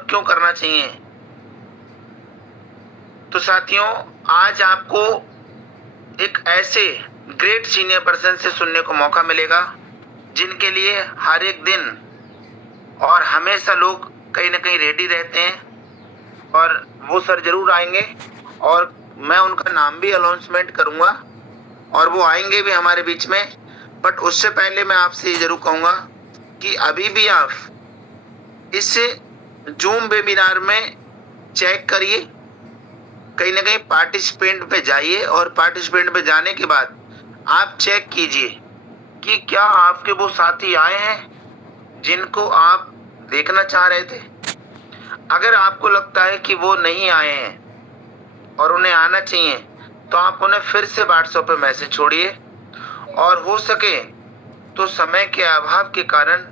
Work क्यों करना चाहिए? तो साथियों, आज आपको एक ऐसे ग्रेट सीनियर पर्सन से सुनने को मौका मिलेगा जिनके लिए हर एक दिन और हमेशा लोग कहीं ना कहीं रेडी रहते हैं, और वो सर जरूर आएंगे और मैं उनका नाम भी अनाउंसमेंट करूंगा और वो आएंगे भी हमारे बीच में। बट उससे पहले मैं आपसे ये जरूर कहूंगा कि अभी भी आप इस जूम वेबिनार में चेक करिए, कहीं ना कहीं पार्टिसिपेंट पे जाइए और पार्टिसिपेंट पे जाने के बाद आप चेक कीजिए कि क्या आपके वो साथी आए हैं जिनको आप देखना चाह रहे थे। अगर आपको लगता है कि वो नहीं आए हैं और उन्हें आना चाहिए, तो आप उन्हें फिर से व्हाट्सएप पे मैसेज छोड़िए, और हो सके तो समय के अभाव के कारण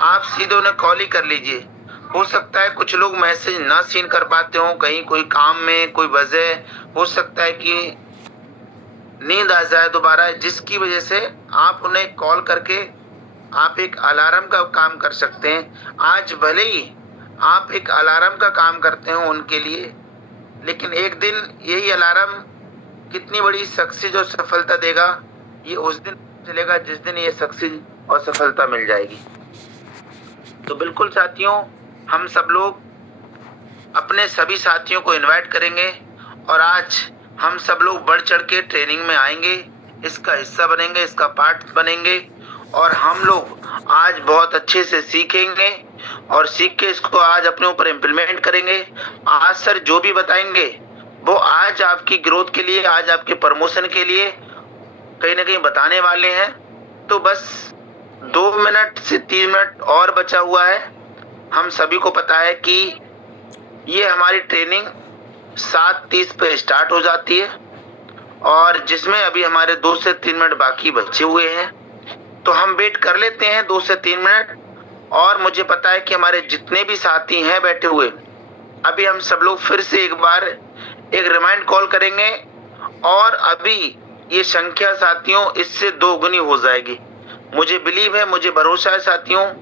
आप सीधे उन्हें कॉल ही कर लीजिए। हो सकता है कुछ लोग मैसेज ना सीन कर पाते हो, कहीं कोई काम में कोई वजह, हो सकता है कि नींद आ जाए दोबारा, जिसकी वजह से आप उन्हें कॉल करके आप एक अलार्म का काम कर सकते हैं। आज भले ही आप एक अलार्म का काम करते हो उनके लिए, लेकिन एक दिन यही अलार्म कितनी बड़ी सक्सेस और सफलता देगा, ये उस दिन चलेगा जिस दिन ये सक्सेस और सफलता मिल जाएगी। तो बिल्कुल साथियों, हम सब लोग अपने सभी साथियों को इनवाइट करेंगे और आज हम सब लोग बढ़ चढ़ के ट्रेनिंग में आएंगे, इसका हिस्सा बनेंगे, इसका पार्ट बनेंगे, और हम लोग आज बहुत अच्छे से सीखेंगे और सीख के इसको आज अपने ऊपर इम्प्लीमेंट करेंगे। आज सर जो भी बताएंगे वो आज आपकी ग्रोथ के लिए, आज आपके प्रमोशन के लिए कहीं ना कहीं बताने वाले हैं। तो बस 2 मिनट से 3 मिनट और बचा हुआ है। हम सभी को पता है कि ये हमारी ट्रेनिंग 7:30 पे स्टार्ट हो जाती है, और जिसमें अभी हमारे 2 से 3 मिनट बाकी बचे हुए हैं। तो हम वेट कर लेते हैं 2 से 3 मिनट, और मुझे पता है कि हमारे जितने भी साथी हैं बैठे हुए, अभी हम सब लोग फिर से एक बार एक रिमाइंड कॉल करेंगे, और अभी ये संख्या साथियों इससे 2 गुनी हो जाएगी। मुझे बिलीव है, मुझे भरोसा है साथियों,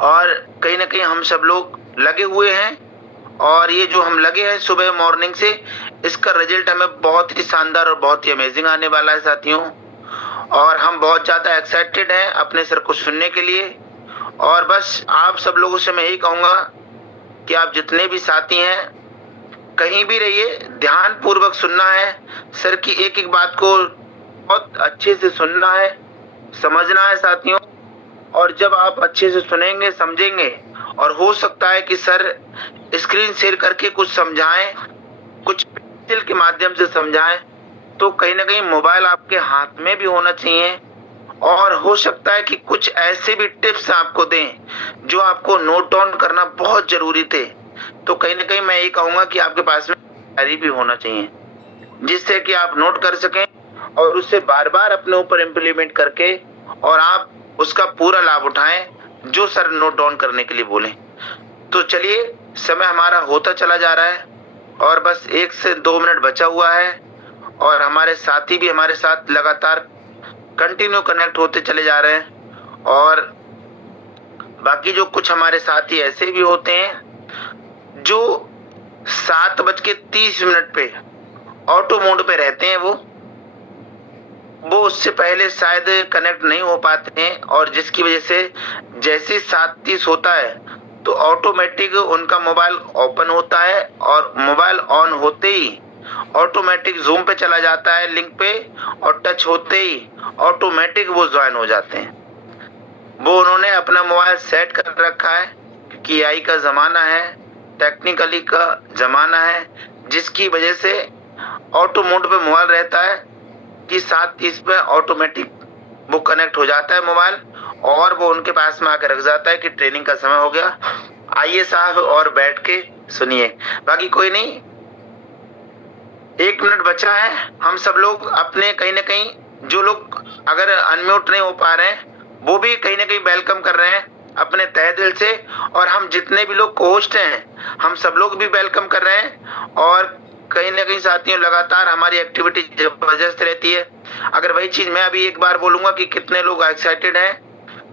और कहीं ना कहीं हम सब लोग लगे हुए हैं, और ये जो हम लगे हैं सुबह मॉर्निंग से, इसका रिजल्ट हमें बहुत ही शानदार और बहुत ही अमेजिंग आने वाला है साथियों। और हम बहुत ज्यादा एक्साइटेड हैं अपने सर को सुनने के लिए। और बस आप सब लोगों से मैं यही कहूंगा कि आप जितने भी साथी हैं कहीं भी रहिए, ध्यान पूर्वक सुनना है, सर की एक एक बात को बहुत अच्छे से सुनना है, समझना है साथियों। और जब आप अच्छे से सुनेंगे, समझेंगे, और हो सकता है कि सर स्क्रीन शेयर करके कुछ समझाएं, कुछ पेंसिल के माध्यम से समझाएं, तो कहीं ना कहीं मोबाइल आपके हाथ में भी होना चाहिए, और हो सकता है कि कुछ ऐसे भी टिप्स आपको दें जो आपको नोट डाउन करना बहुत जरूरी थे। तो कहीं ना कहीं मैं ये कहूंगा कि आपके पास में डायरी भी होना चाहिए, जिससे कि आप नोट कर सकें और उससे बार बार अपने ऊपर इम्प्लीमेंट करके और आप उसका पूरा लाभ उठाएं जो सर नोट डाउन करने के लिए बोले। तो चलिए, समय हमारा होता चला जा रहा है और बस 1 से 2 मिनट बचा हुआ है, और हमारे साथी भी हमारे साथ लगातार कंटिन्यू कनेक्ट होते चले जा रहे हैं। और बाकी जो कुछ हमारे साथी ऐसे भी होते हैं जो 7:30 पे ऑटो मोड पे रहते हैं, वो उससे पहले शायद कनेक्ट नहीं हो पाते हैं, और जिसकी वजह से जैसे 7:30 होता है तो ऑटोमेटिक उनका मोबाइल ओपन होता है, और मोबाइल ऑन होते ही ऑटोमेटिक जूम पे चला जाता है लिंक पे, और टच होते ही ऑटोमेटिक वो ज्वाइन हो जाते हैं। वो उन्होंने अपना मोबाइल सेट कर रखा है, क्योंकि एआई का जमाना है, टेक्निकली का जमाना है, जिसकी वजह से ऑटो मोड पे मोबाइल रहता है कि 7:30 पे ऑटोमेटिक वो कनेक्ट हो जाता है मोबाइल, और वो उनके पास में आकर रख जाता है कि ट्रेनिंग का समय हो गया, आइए साहब और बैठ के सुनिए। बाकी कोई नहीं, 1 मिनट बचा है। हम सब लोग अपने कहीं ना कहीं जो लोग अगर अनम्यूट नहीं हो पा रहे हैं, वो भी कहीं ना कहीं वेलकम कर रहे हैं अपने तहे दिल से, और हम जितने भी लोग होस्ट हैं हम सब लोग भी वेलकम कर रहे हैं। और कहीं ना कहीं साथियों लगातार हमारी एक्टिविटी जबरदस्त रहती है। अगर वही चीज मैं अभी एक बार बोलूंगा कि कितने लोग एक्साइटेड हैं,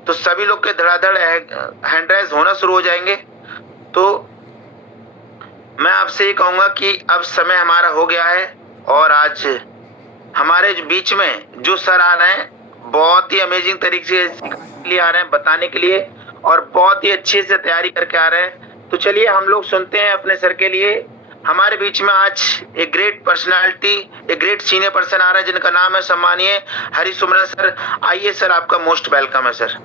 तो सभी लोग के धड़ाधड़ हैंड राइज होना शुरू हो जाएंगे। तो मैं आपसे ये कहूंगा कि अब समय हमारा हो गया है और आज हमारे बीच में जो सर आ रहे हैं बहुत ही अमेजिंग तरीके से आ रहे हैं बताने के लिए और बहुत ही अच्छे से तैयारी करके आ रहे हैं। तो चलिए हम लोग सुनते हैं अपने सर के लिए। हमारे बीच में आज एक ग्रेट पर्सनालिटी, एक ग्रेट सीनियर पर्सन आ रहा है जिनका नाम है सम्मानीय हरिसुमरन सर। आइए सर, आपका मोस्ट वेलकम है सर,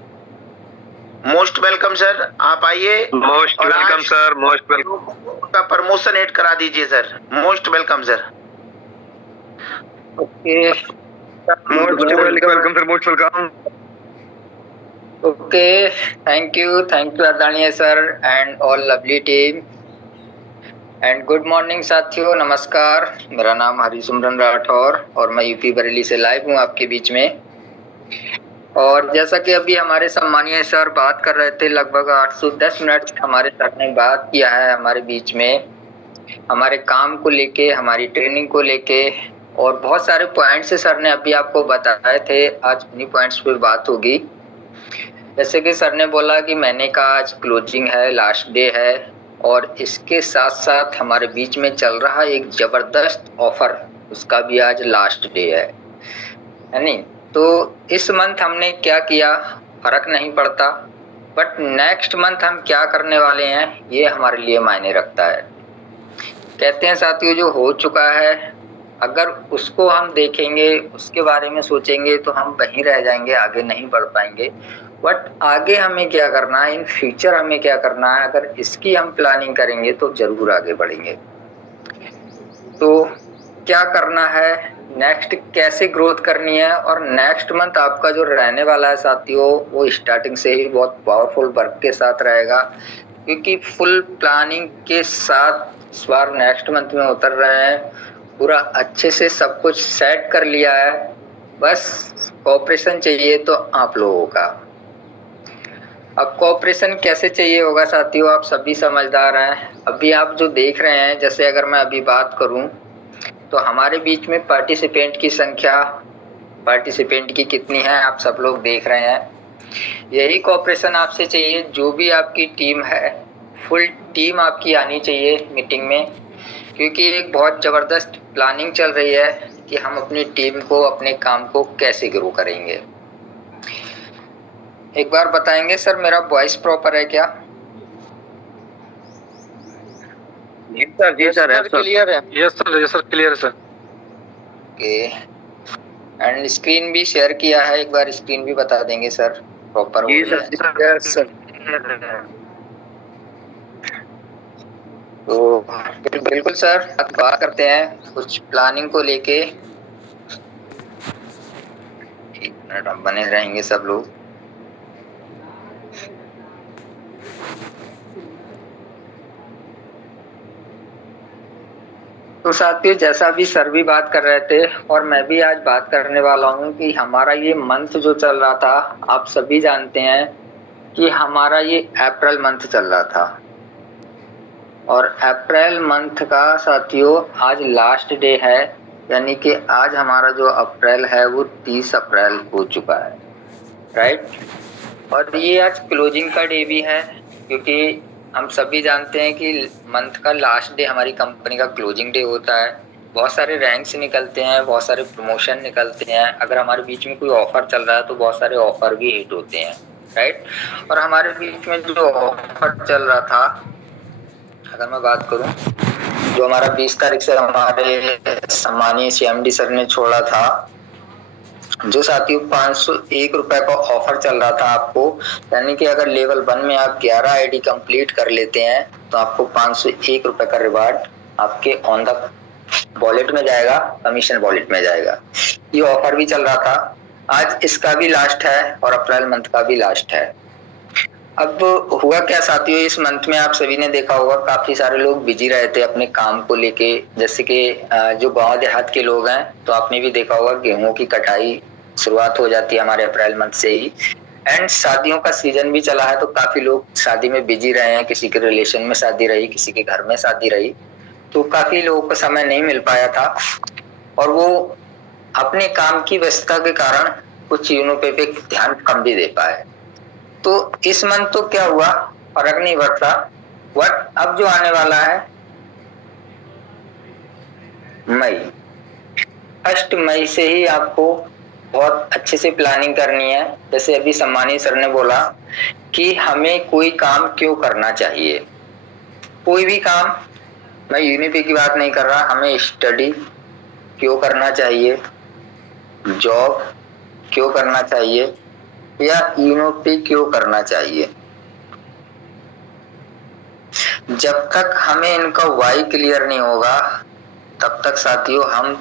मोस्ट वेलकम सर, आप आइए। Most welcome sir, most welcome. का प्रमोशन एड करा दीजिए sir, most welcome sir. Okay, most welcome sir, most welcome. Okay, thank you आदरणीय sir and all lovely team and good morning साथियों, नमस्कार। मेरा नाम हरिसुमरन राठौर और मैं यूपी बरेली से लाइव हूँ आपके बीच में। और जैसा कि अभी हमारे सम्मानीय सर बात कर रहे थे, लगभग 810 मिनट हमारे सर ने बात किया है हमारे बीच में, हमारे काम को लेके, हमारी ट्रेनिंग को लेके, और बहुत सारे पॉइंट्स सर ने अभी आपको बताए थे। आज उन्हीं पॉइंट्स पे बात होगी। जैसे कि सर ने बोला कि महीने का आज क्लोजिंग है, लास्ट डे है, और इसके साथ साथ हमारे बीच में चल रहा एक जबरदस्त ऑफर, उसका भी आज लास्ट डे है नहीं? तो इस मंथ हमने क्या किया फर्क नहीं पड़ता, बट नेक्स्ट मंथ हम क्या करने वाले हैं ये हमारे लिए मायने रखता है। कहते हैं साथियों, जो हो चुका है अगर उसको हम देखेंगे, उसके बारे में सोचेंगे तो हम वहीं रह जाएंगे, आगे नहीं बढ़ पाएंगे। बट आगे हमें क्या करना है, इन फ्यूचर हमें क्या करना है, अगर इसकी हम प्लानिंग करेंगे तो जरूर आगे बढ़ेंगे। तो क्या करना है, नेक्स्ट कैसे ग्रोथ करनी है, और नेक्स्ट मंथ आपका जो रहने वाला है साथियों, वो स्टार्टिंग से ही बहुत पावरफुल वर्क के साथ रहेगा, क्योंकि फुल प्लानिंग के साथ इस बार नेक्स्ट मंथ में उतर रहे हैं। पूरा अच्छे से सब कुछ सेट कर लिया है, बस कोऑपरेशन चाहिए तो आप लोगों का। अब कोऑपरेशन कैसे चाहिए होगा साथियों, आप सभी समझदार हैं। अभी आप जो देख रहे हैं, जैसे अगर मैं अभी बात करूं तो हमारे बीच में पार्टिसिपेंट की संख्या, पार्टिसिपेंट की कितनी है आप सब लोग देख रहे हैं। यही कोऑपरेशन आपसे चाहिए। जो भी आपकी टीम है, फुल टीम आपकी आनी चाहिए मीटिंग में, क्योंकि एक बहुत ज़बरदस्त प्लानिंग चल रही है कि हम अपनी टीम को, अपने काम को कैसे ग्रो करेंगे। एक बार बताएंगे सर, मेरा वॉइस प्रॉपर है क्या? जी सर, क्लियर है। यस सर, क्लियर है सर। ओके, एंड स्क्रीन भी शेयर किया है, एक बार स्क्रीन भी बता देंगे सर प्रॉपर हो गया है। Yes sir. तो बिल्कुल सर, बात करते हैं कुछ प्लानिंग को लेके। 1 मिनट हम बने रहेंगे सब लोग। तो साथियों, जैसा भी सर भी बात कर रहे थे और मैं भी आज बात करने वाला हूँ कि हमारा ये मंथ जो चल रहा था, आप सभी जानते हैं कि हमारा ये अप्रैल मंथ चल रहा था, और अप्रैल मंथ का साथियों आज लास्ट डे है, यानी कि आज हमारा जो अप्रैल है वो 30 अप्रैल हो चुका है, राइट। और ये आज क्लोजिंग का डे भी है, क्योंकि हम सभी जानते हैं कि मंथ का लास्ट डे हमारी कंपनी का क्लोजिंग डे होता है। बहुत सारे रैंक्स निकलते हैं, बहुत सारे प्रमोशन निकलते हैं। अगर हमारे बीच में कोई ऑफर चल रहा है तो बहुत सारे ऑफर भी हिट होते हैं, राइट। और हमारे बीच में जो ऑफर चल रहा था, अगर मैं बात करूं, जो हमारा 20 तारीख से हमारे सम्मानीय CMD सर ने छोड़ा था, जो साथियों 501 रुपए का ऑफर चल रहा था आपको, यानी कि अगर लेवल 1 में आप 11 आईडी कंप्लीट कर लेते हैं तो आपको 501 रुपए का रिवार्ड आपके ऑन द वॉलेट में जाएगा, कमीशन वॉलेट में जाएगा। ये ऑफर भी चल रहा था। आज इसका भी लास्ट है और अप्रैल मंथ का भी लास्ट है। अब हुआ क्या साथियों, इस मंथ में आप सभी ने देखा होगा काफी सारे लोग बिजी रहे थे अपने काम को लेके। जैसे कि जो गांव देहात के लोग हैं, तो आपने भी देखा होगा गेहूं की कटाई शुरुआत हो जाती है हमारे अप्रैल मंथ से ही, एंड शादियों का सीजन भी चला है, तो काफी लोग शादी में बिजी रहे हैं। किसी के रिलेशन में शादी रही, किसी के घर में शादी रही, तो काफी लोगों को समय नहीं मिल पाया था, और वो अपने काम की व्यस्तता के कारण कुछ चीजों पे ध्यान कम भी दे पाए। तो इस मंथ तो क्या हुआ, फर्क नहीं पड़ता, अब जो आने वाला है मई, 1 मई से ही आपको बहुत अच्छे से प्लानिंग करनी है। जैसे अभी सम्मानी सर ने बोला कि हमें कोई काम क्यों करना चाहिए, कोई भी काम, मैं यूनिपी की बात नहीं कर रहा, हमें स्टडी क्यों करना चाहिए, जॉब क्यों करना चाहिए, या यूनिपी क्यों करना चाहिए। जब तक हमें इनका वाई क्लियर नहीं होगा तब तक साथियों हम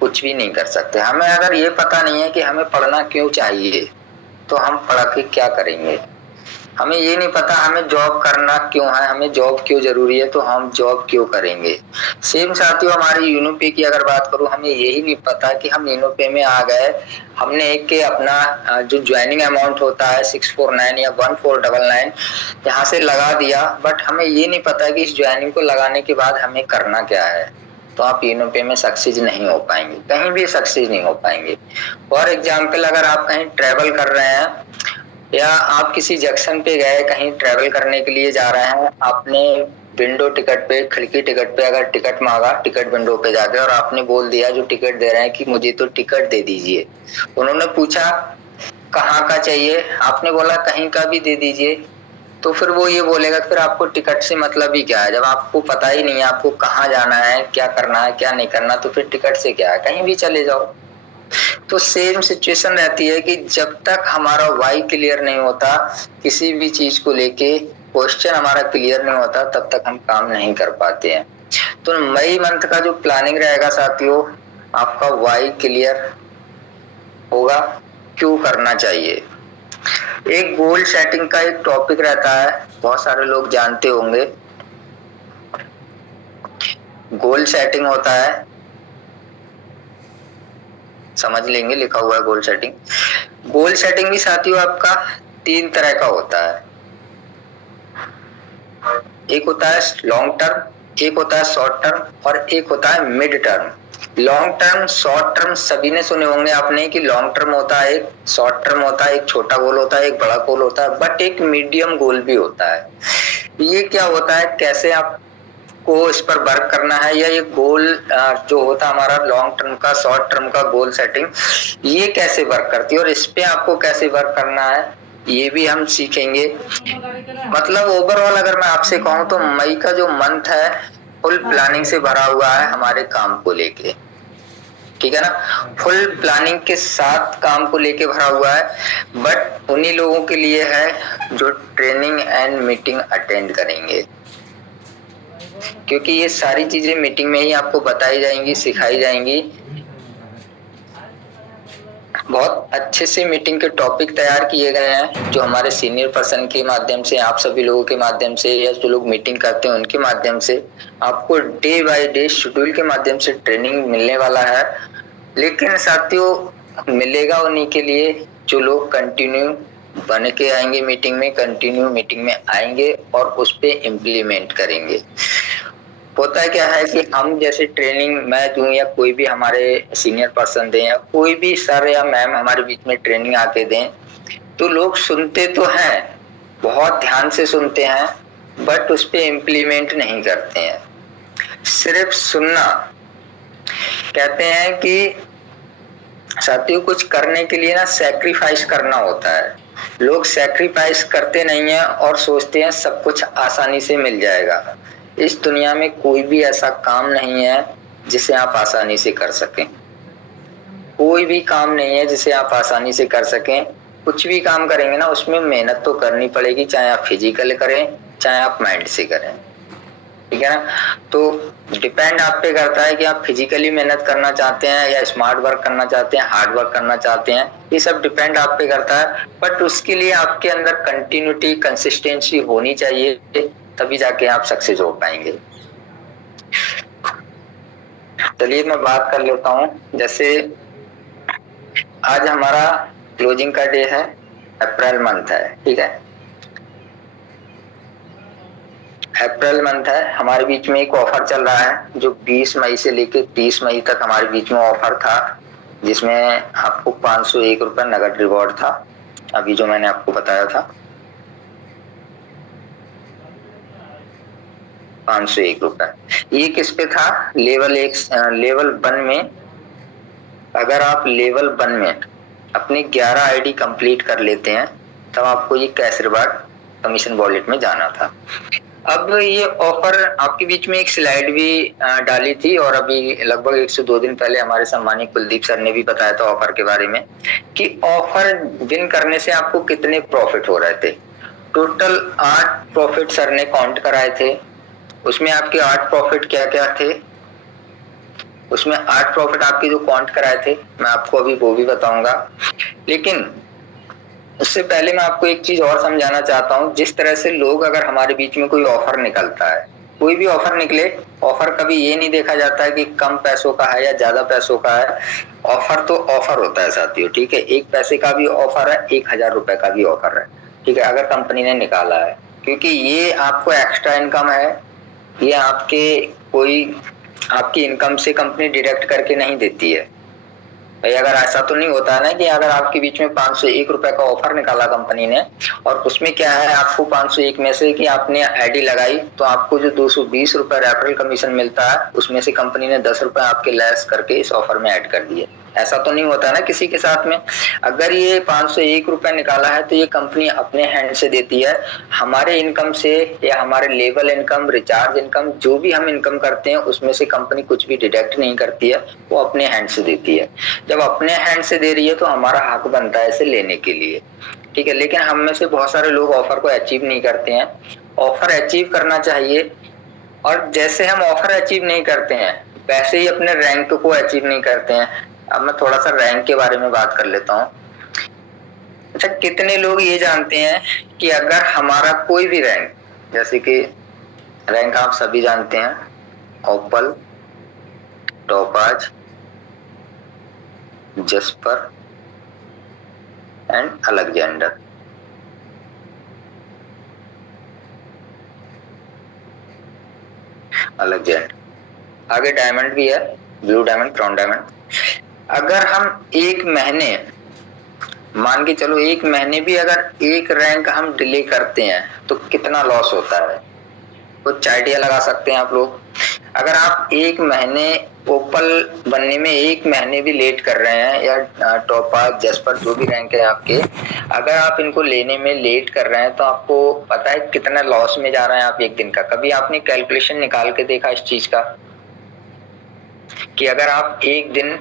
कुछ भी नहीं कर सकते। हमें अगर ये पता नहीं है कि हमें पढ़ना क्यों चाहिए तो हम पढ़ के क्या करेंगे। हमें ये नहीं पता हमें जॉब करना क्यों है, हमें जॉब क्यों जरूरी है तो हम जॉब क्यों करेंगे। सेम साथियों हमारी यूनिपी की अगर बात करूं, हमें यही नहीं पता कि हम यूनिपी में आ गए, हमने एक के अपना जो ज्वाइनिंग अमाउंट होता है 649 या 1499 यहाँ से लगा दिया, बट हमें ये नहीं पता कि इस ज्वाइनिंग को लगाने के बाद हमें करना क्या है, तो आप यूनिपी में सक्सेस नहीं हो पाएंगे, कहीं भी सक्सेस नहीं हो पाएंगे। फॉर एग्जाम्पल अगर आप कहीं ट्रेवल कर रहे हैं या आप किसी जंक्शन पे गए, कहीं ट्रेवल करने के लिए जा रहे हैं, आपने विंडो टिकट पे, खिड़की टिकट पे अगर टिकट मांगा, टिकट विंडो पे जाके, और आपने बोल दिया जो टिकट दे रहे हैं कि मुझे तो टिकट दे दीजिए। उन्होंने पूछा कहाँ का चाहिए, आपने बोला कहीं का भी दे दीजिए, तो फिर वो ये बोलेगा फिर आपको टिकट से मतलब ही क्या है। जब आपको पता ही नहीं है आपको कहाँ जाना है, क्या करना है, क्या नहीं करना, तो फिर टिकट से क्या है, कहीं भी चले जाओ। तो सेम सिचुएशन रहती है कि जब तक हमारा वाई क्लियर नहीं होता, किसी भी चीज को लेके क्वेश्चन हमारा क्लियर नहीं होता, तब तक हम काम नहीं कर पाते हैं। तो मई मंथ का जो प्लानिंग रहेगा साथियों, आपका वाई क्लियर होगा, क्यों करना चाहिए। एक गोल सेटिंग का एक टॉपिक रहता है, बहुत सारे लोग जानते होंगे। गोल सेटिंग होता है, समझ लेंगे, लिखा हुआ है गोल सेटिंग। गोल सेटिंग भी साथियों आपका 3 तरह का होता है। एक होता है लॉन्ग टर्म, एक होता है शॉर्ट टर्म, और एक होता है mid term. Long term, short term सभी ने सुने होंगे आपने कि लॉन्ग टर्म होता है एक, शॉर्ट टर्म होता है एक, छोटा गोल होता है एक, बड़ा गोल होता है, बट एक मीडियम गोल भी होता है। ये क्या होता है, कैसे आप को इस पर वर्क करना है, या ये गोल जो होता है हमारा लॉन्ग टर्म का, शॉर्ट टर्म का गोल सेटिंग, ये कैसे वर्क करती है और इस पे आपको कैसे वर्क करना है, ये भी हम सीखेंगे। मतलब ओवरऑल अगर मैं आपसे कहूं तो मई का जो मंथ है फुल प्लानिंग से भरा हुआ है हमारे काम को लेके, ठीक है ना, फुल प्लानिंग के साथ काम को लेके भरा हुआ है। बट उन्हीं लोगों के लिए है जो ट्रेनिंग एंड मीटिंग अटेंड करेंगे, क्योंकि ये सारी चीजें मीटिंग में ही आपको बताई जाएंगी, सिखाई जाएंगी। बहुत अच्छे से मीटिंग के टॉपिक तैयार किए गए हैं, जो हमारे सीनियर पर्सन के माध्यम से, आप सभी लोगों के माध्यम से, या जो लोग मीटिंग करते हैं उनके माध्यम से आपको डे बाय डे शेड्यूल के माध्यम से ट्रेनिंग मिलने वाला है। लेकिन साथियों मिलेगा उन्हीं के लिए जो लोग कंटिन्यू बन के आएंगे मीटिंग में, कंटिन्यू मीटिंग में आएंगे और उस पे इम्प्लीमेंट करेंगे। होता क्या है कि हम जैसे ट्रेनिंग मैं दूं या कोई भी हमारे सीनियर पर्सन दें या कोई भी सर या मैम हमारे बीच में ट्रेनिंग आके दें, तो लोग सुनते तो हैं, बहुत ध्यान से सुनते हैं, बट उस पे इम्प्लीमेंट नहीं करते हैं। सिर्फ सुनना, कहते हैं कि साथियों कुछ करने के लिए ना सैक्रिफाइस करना होता है। लोग सैक्रिफाइस करते नहीं है और सोचते हैं सब कुछ आसानी से मिल जाएगा। इस दुनिया में कोई भी ऐसा काम नहीं है जिसे आप आसानी से कर सकें, कोई भी काम नहीं है जिसे आप आसानी से कर सकें। कुछ भी काम करेंगे ना उसमें मेहनत तो करनी पड़ेगी, चाहे आप फिजिकल करें चाहे आप माइंड से करें, ठीक है ना। तो डिपेंड आप पे करता है कि आप फिजिकली मेहनत करना चाहते हैं या स्मार्ट वर्क करना चाहते हैं, हार्ड वर्क करना चाहते हैं, ये सब डिपेंड आप पे करता है। बट उसके लिए आपके अंदर कंटिन्यूटी, कंसिस्टेंसी होनी चाहिए, तभी जाके आप सक्सेस हो पाएंगे। चलिए मैं बात कर लेता हूँ। जैसे आज हमारा क्लोजिंग का डे है, अप्रैल मंथ है, ठीक है, अप्रैल मंथ है। हमारे बीच में एक ऑफर चल रहा है जो 20 मई से लेकर 30 मई तक हमारे बीच में ऑफर था, जिसमें आपको 501 रुपए नगद रिवॉर्ड था, अभी जो मैंने आपको बताया था। 501 रुपए। ये किस पे था? लेवल 1 में। अगर आप लेवल 1 में अपने 11 आईडी कंप्लीट कर लेते हैं तब आपको ये कैश रिवार्ड कमीशन वॉलेट में जाना था। अब ये ऑफर आपके बीच में एक स्लाइड भी डाली थी और अभी लगभग 1 से 2 दिन पहले हमारे सम्मानित कुलदीप सर ने भी बताया था ऑफर के बारे में कि ऑफर विन करने से आपको कितने प्रॉफिट हो रहे थे। टोटल 8 प्रॉफिट सर ने काउंट कराए थे। उसमें आपके 8 प्रॉफिट क्या क्या थे? उसमें 8 प्रॉफिट आपके जो काउंट कराए थे मैं आपको अभी वो भी बताऊंगा, लेकिन उससे पहले मैं आपको एक चीज और समझाना चाहता हूँ। जिस तरह से लोग, अगर हमारे बीच में कोई ऑफर निकलता है, कोई भी ऑफर निकले, ऑफर कभी ये नहीं देखा जाता है कि कम पैसों का है या ज्यादा पैसों का है। ऑफर तो ऑफर होता है साथियों, ठीक है। 1 पैसे का भी ऑफर है, 1000 रुपए का भी ऑफर है, ठीक है, अगर कंपनी ने निकाला है, क्योंकि ये आपको एक्स्ट्रा इनकम है। ये आपकी इनकम से कंपनी डिडक्ट करके नहीं देती है भाई। अगर ऐसा तो नहीं होता है ना कि अगर आपके बीच में 501 रुपए का ऑफर निकाला कंपनी ने और उसमें क्या है, आपको 501 में से कि आपने आईडी लगाई तो आपको जो 220 रुपए रेफरल कमीशन मिलता है उसमें से कंपनी ने 10 रुपए आपके लेस करके इस ऑफर में ऐड कर दिए। ऐसा तो नहीं होता ना किसी के साथ में। अगर ये 501 रुपए निकाला है तो ये कंपनी अपने हैंड से देती है। हमारे इनकम से या हमारे लेवल इनकम, रिचार्ज इनकम, जो भी हम इनकम करते हैं उसमें से कंपनी कुछ भी डिडक्ट नहीं करती है, वो अपने हैंड से देती है। जब अपने हैंड से दे रही है तो हमारा हक बनता है इसे लेने के लिए, ठीक है। लेकिन हम में से बहुत सारे लोग ऑफर को अचीव नहीं करते हैं। ऑफर अचीव करना चाहिए, और जैसे हम ऑफर अचीव नहीं करते हैं वैसे ही अपने रैंक को अचीव नहीं करते हैं। अब मैं थोड़ा सा रैंक के बारे में बात कर लेता हूँ। अच्छा, कितने लोग ये जानते हैं कि अगर हमारा कोई भी रैंक, जैसे कि रैंक आप सभी जानते हैं, ओपल, टोपाज, जस्पर एंड अलेक्जेंडर, आगे डायमंड भी है, ब्लू डायमंड, क्राउन डायमंड। अगर हम एक महीने, मान के चलो 1 महीने भी अगर एक रैंक हम डिले करते हैं तो कितना लॉस होता है, कुछ आइडिया लगा सकते हैं आप लोग। अगर आप 1 महीने ओपल बनने में 1 महीने भी लेट कर रहे हैं, या टोपाज, जस्पर, जो भी रैंक है आपके, अगर आप इनको लेने में लेट कर रहे हैं तो आपको पता है कितना लॉस में जा रहे हैं आप एक दिन का। कभी आपने कैलकुलेशन निकाल के देखा इस चीज का कि अगर आप एक दिन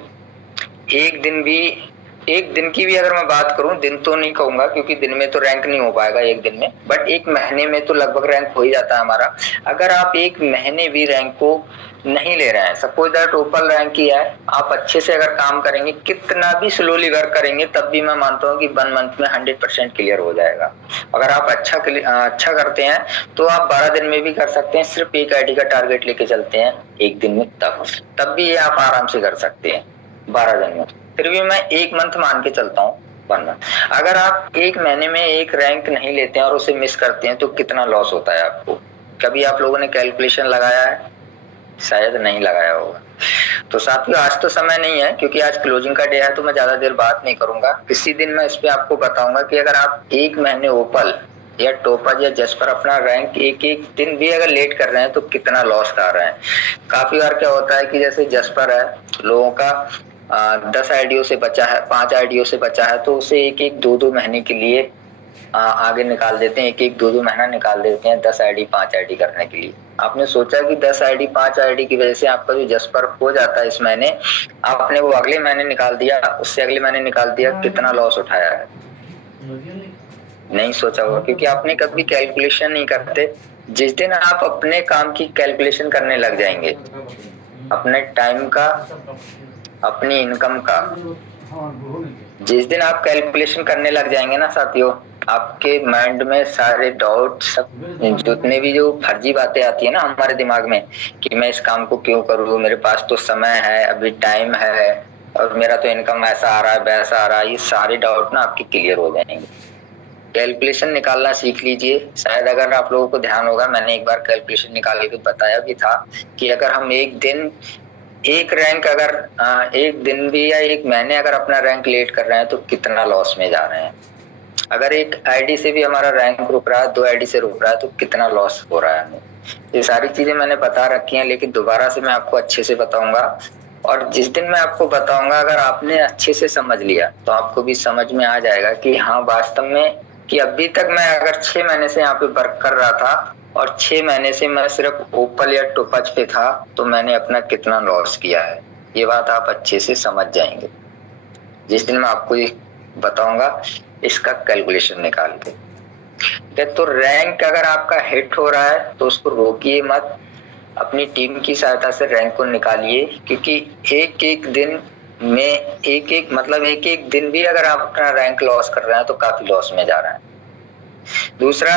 की भी अगर मैं बात करूं, दिन तो नहीं कहूंगा क्योंकि दिन में तो रैंक नहीं हो पाएगा एक दिन में, बट 1 महीने में तो लगभग रैंक हो ही जाता है हमारा। अगर आप 1 महीने भी रैंक को नहीं ले रहे हैं, सपोज दैट ओपल रैंक की है, आप अच्छे से अगर काम करेंगे, कितना भी स्लोली वर्क करेंगे, तब भी मैं मानता हूँ कि 1 मंथ में 100% क्लियर हो जाएगा। अगर आप अच्छा करते हैं तो आप 12 दिन में भी कर सकते हैं। सिर्फ एक आईडी का टारगेट लेके चलते हैं एक दिन में, तब भी ये आप आराम से कर सकते हैं 12 दिन में। फिर भी मैं 1 मंथ मान के चलता हूँ, 1 मंथ। अगर आप 1 महीने में एक रैंक नहीं लेते हैं और उसे मिस करते हैं तो कितना लॉस होता है आपको। कभी आप लोगों ने कैलकुलेशन लगाया है? शायद नहीं लगाया होगा। तो साथियों, आज तो समय नहीं है क्योंकि आज क्लोजिंग का डे है, तो मैं ज्यादा देर बात नहीं करूंगा। किसी दिन मैं इस पे आपको बताऊंगा कि अगर आप 1 महीने ओपल या टोपाज या जस्पर अपना रैंक एक दिन भी अगर लेट कर रहे हैं तो कितना लॉस कर रहे हैं। काफी बार क्या होता है कि जैसे जस्पर है, लोगों का 10 आईडियो से बचा है, 5 आईडियो से बचा है, तो उसे 1-1, 2-2 महीने के लिए आगे निकाल देते हैं, 1-1, 2-2 महीना निकाल देते हैं 10 आईडी 5 आईडी करने के लिए। आपने सोचा कि 10 आईडी 5 आईडी की वजह से आपका जो जस्पर हो जाता है इस महीने, आपने वो अगले महीने निकाल दिया, उससे अगले महीने निकाल दिया, कितना लॉस उठाया है? नहीं सोचा होगा क्योंकि आपने कभी कैलकुलेशन नहीं करते। जिस दिन आप अपने काम की कैलकुलेशन करने लग जाएंगे, अपने टाइम का, अपनी इनकम का, जिस दिन आप कैलकुलेशन करने लग जाएंगे ना साथियों, आपके माइंड में सारे डाउट, सब जितने भी जो फर्जी बातें आती है ना हमारे दिमाग में कि मैं इस काम को क्यों करूँ, मेरे पास तो समय है, अभी टाइम है, और मेरा तो इनकम ऐसा आ रहा है, वैसा आ रहा है, ये सारे डाउट ना आपके क्लियर हो जाएंगे। कैलकुलेशन निकालना सीख लीजिए। शायद अगर आप लोगों को ध्यान होगा, मैंने एक बार कैलकुलेशन निकाल के बताया भी था कि अगर हम एक दिन एक रैंक, अगर 1 दिन भी या 1 महीने अगर अपना रैंक लेट कर रहे हैं तो कितना लॉस में जा रहे हैं। अगर 1 आईडी से भी हमारा रैंक रुक रहा है, 2 आईडी से रुक रहा है तो कितना लॉस हो रहा है हमें। ये सारी चीजें मैंने बता रखी हैं, लेकिन दोबारा से मैं आपको अच्छे से बताऊंगा। और जिस दिन मैं आपको बताऊंगा अगर आपने अच्छे से समझ लिया तो आपको भी समझ में आ जाएगा कि हाँ वास्तव में कि अभी तक मैं अगर 6 महीने से यहाँ पे वर्क कर रहा था और 6 महीने से मैं सिर्फ ओपल या टोपज पे था तो मैंने अपना कितना लॉस किया है, ये बात आप अच्छे से समझ जाएंगे जिस दिन मैं आपको ये बताऊंगा इसका कैलकुलेशन निकाल के। तो रैंक अगर आपका हिट हो रहा है तो उसको रोकिए मत, अपनी टीम की सहायता से रैंक को निकालिए, क्योंकि एक एक दिन में एक एक दिन भी अगर आप अपना रैंक लॉस कर रहे हैं तो काफी लॉस में जा रहा है। दूसरा,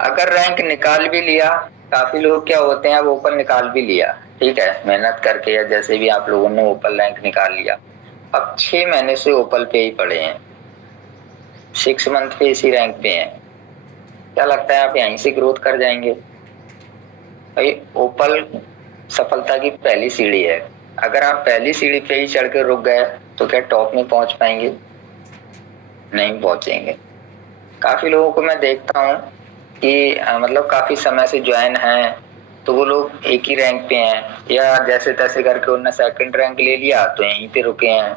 अगर रैंक निकाल भी लिया, काफी लोग क्या होते हैं अब ओपन निकाल भी लिया, ठीक है, मेहनत करके या जैसे भी आप लोगों ने ओपन रैंक निकाल लिया, अब 6 महीने से ओपल पे ही पड़े हैं, 6 मंथ पे इसी रैंक पे हैं, क्या लगता है आप यहीं से ग्रोथ कर जाएंगे? भाई ओपल सफलता की पहली सीढ़ी है, अगर आप पहली सीढ़ी पे ही चढ़ के रुक गए तो क्या टॉप में पहुंच पाएंगे? नहीं पहुंचेंगे। काफी लोगों को मैं देखता हूँ कि मतलब काफी समय से ज्वाइन हैं तो वो लोग एक ही रैंक पे हैं या जैसे तैसे करके उन्होंने सेकंड रैंक ले लिया तो यहीं पे रुके हैं,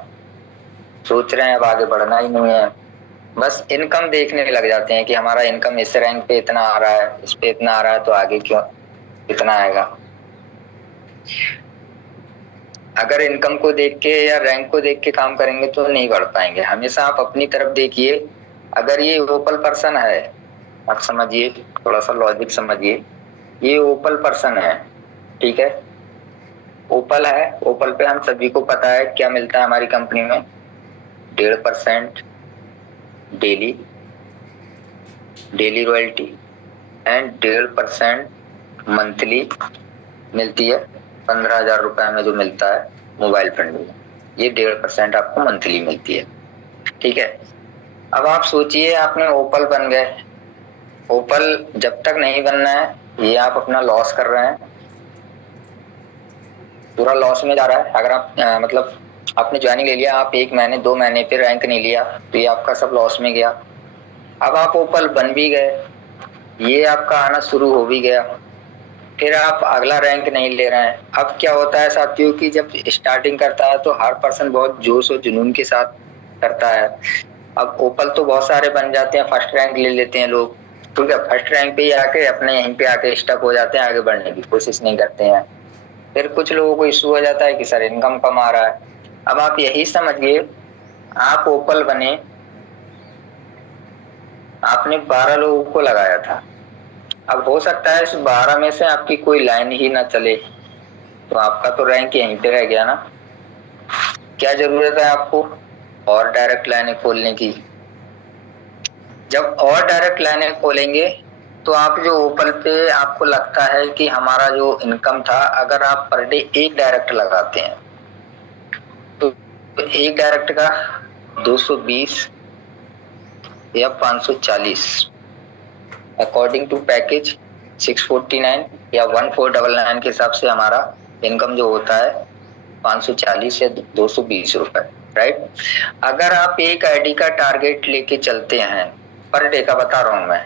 सोच रहे हैं अब आगे बढ़ना ही नहीं है, बस इनकम देखने लग जाते हैं कि हमारा इनकम इस रैंक पे इतना आ रहा है, इस पे इतना आ रहा है तो आगे क्यों इतना आएगा। अगर इनकम को देख के या रैंक को देख के काम करेंगे तो नहीं बढ़ पाएंगे। हमेशा आप अपनी तरफ देखिए, अगर ये ओपल पर्सन है, आप समझिए, थोड़ा सा लॉजिक समझिए, ये ओपल पर्सन है, ठीक है, ओपल है, ओपल पे हम सभी को पता है क्या मिलता है हमारी कंपनी में, 1.5% डेली रॉयल्टी एंड 1.5% मंथली मिलती है, 15,000 रुपए में जो मिलता है मोबाइल फंड में, ये 1.5% आपको मंथली मिलती है, ठीक है। अब आप सोचिए आपने ओपल बन गए, ओपल जब तक नहीं बनना है ये आप अपना लॉस कर रहे हैं, पूरा लॉस में जा रहा है। अगर आप मतलब आपने ज्वाइनिंग ले लिया, आप 1 महीने 2 महीने पे रैंक नहीं लिया तो ये आपका सब लॉस में गया। अब आप ओपल बन भी गए, ये आपका आना शुरू हो भी गया, फिर आप अगला रैंक नहीं ले रहे हैं। अब क्या होता है साथियों कि जब स्टार्टिंग करता है तो हर पर्सन बहुत जोश और जुनून के साथ करता है। अब ओपल तो बहुत सारे बन जाते हैं, फर्स्ट रैंक ले लेते हैं लोग, ठीक है, फर्स्ट रैंक पे ही आके अपने यहीं पे आके स्टक हो जाते हैं, आगे बढ़ने की कोशिश नहीं करते हैं। फिर कुछ लोगों को इशू हो जाता है कि सर इनकम कम आ रहा है। अब आप यही समझिए, आप ओपल बने, आपने 12 लोगों को लगाया था, अब हो सकता है इस 12 में से आपकी कोई लाइन ही ना चले तो आपका तो रैंक यहीं पे रह गया ना। क्या जरूरत है आपको और डायरेक्ट लाइनें खोलने की? जब और डायरेक्ट लाइनें खोलेंगे तो आप जो ओपल पे आपको लगता है कि हमारा जो इनकम था, अगर आप पर डे एक डायरेक्ट लगाते हैं तो एक डायरेक्ट का 220 या 540 अकॉर्डिंग टू पैकेज 649 या 1499 के हिसाब से हमारा इनकम जो होता है 540 या 220 रुपए, राइट। अगर आप एक आईडी का टारगेट लेके चलते हैं, पर डे का बता रहा हूं मैं,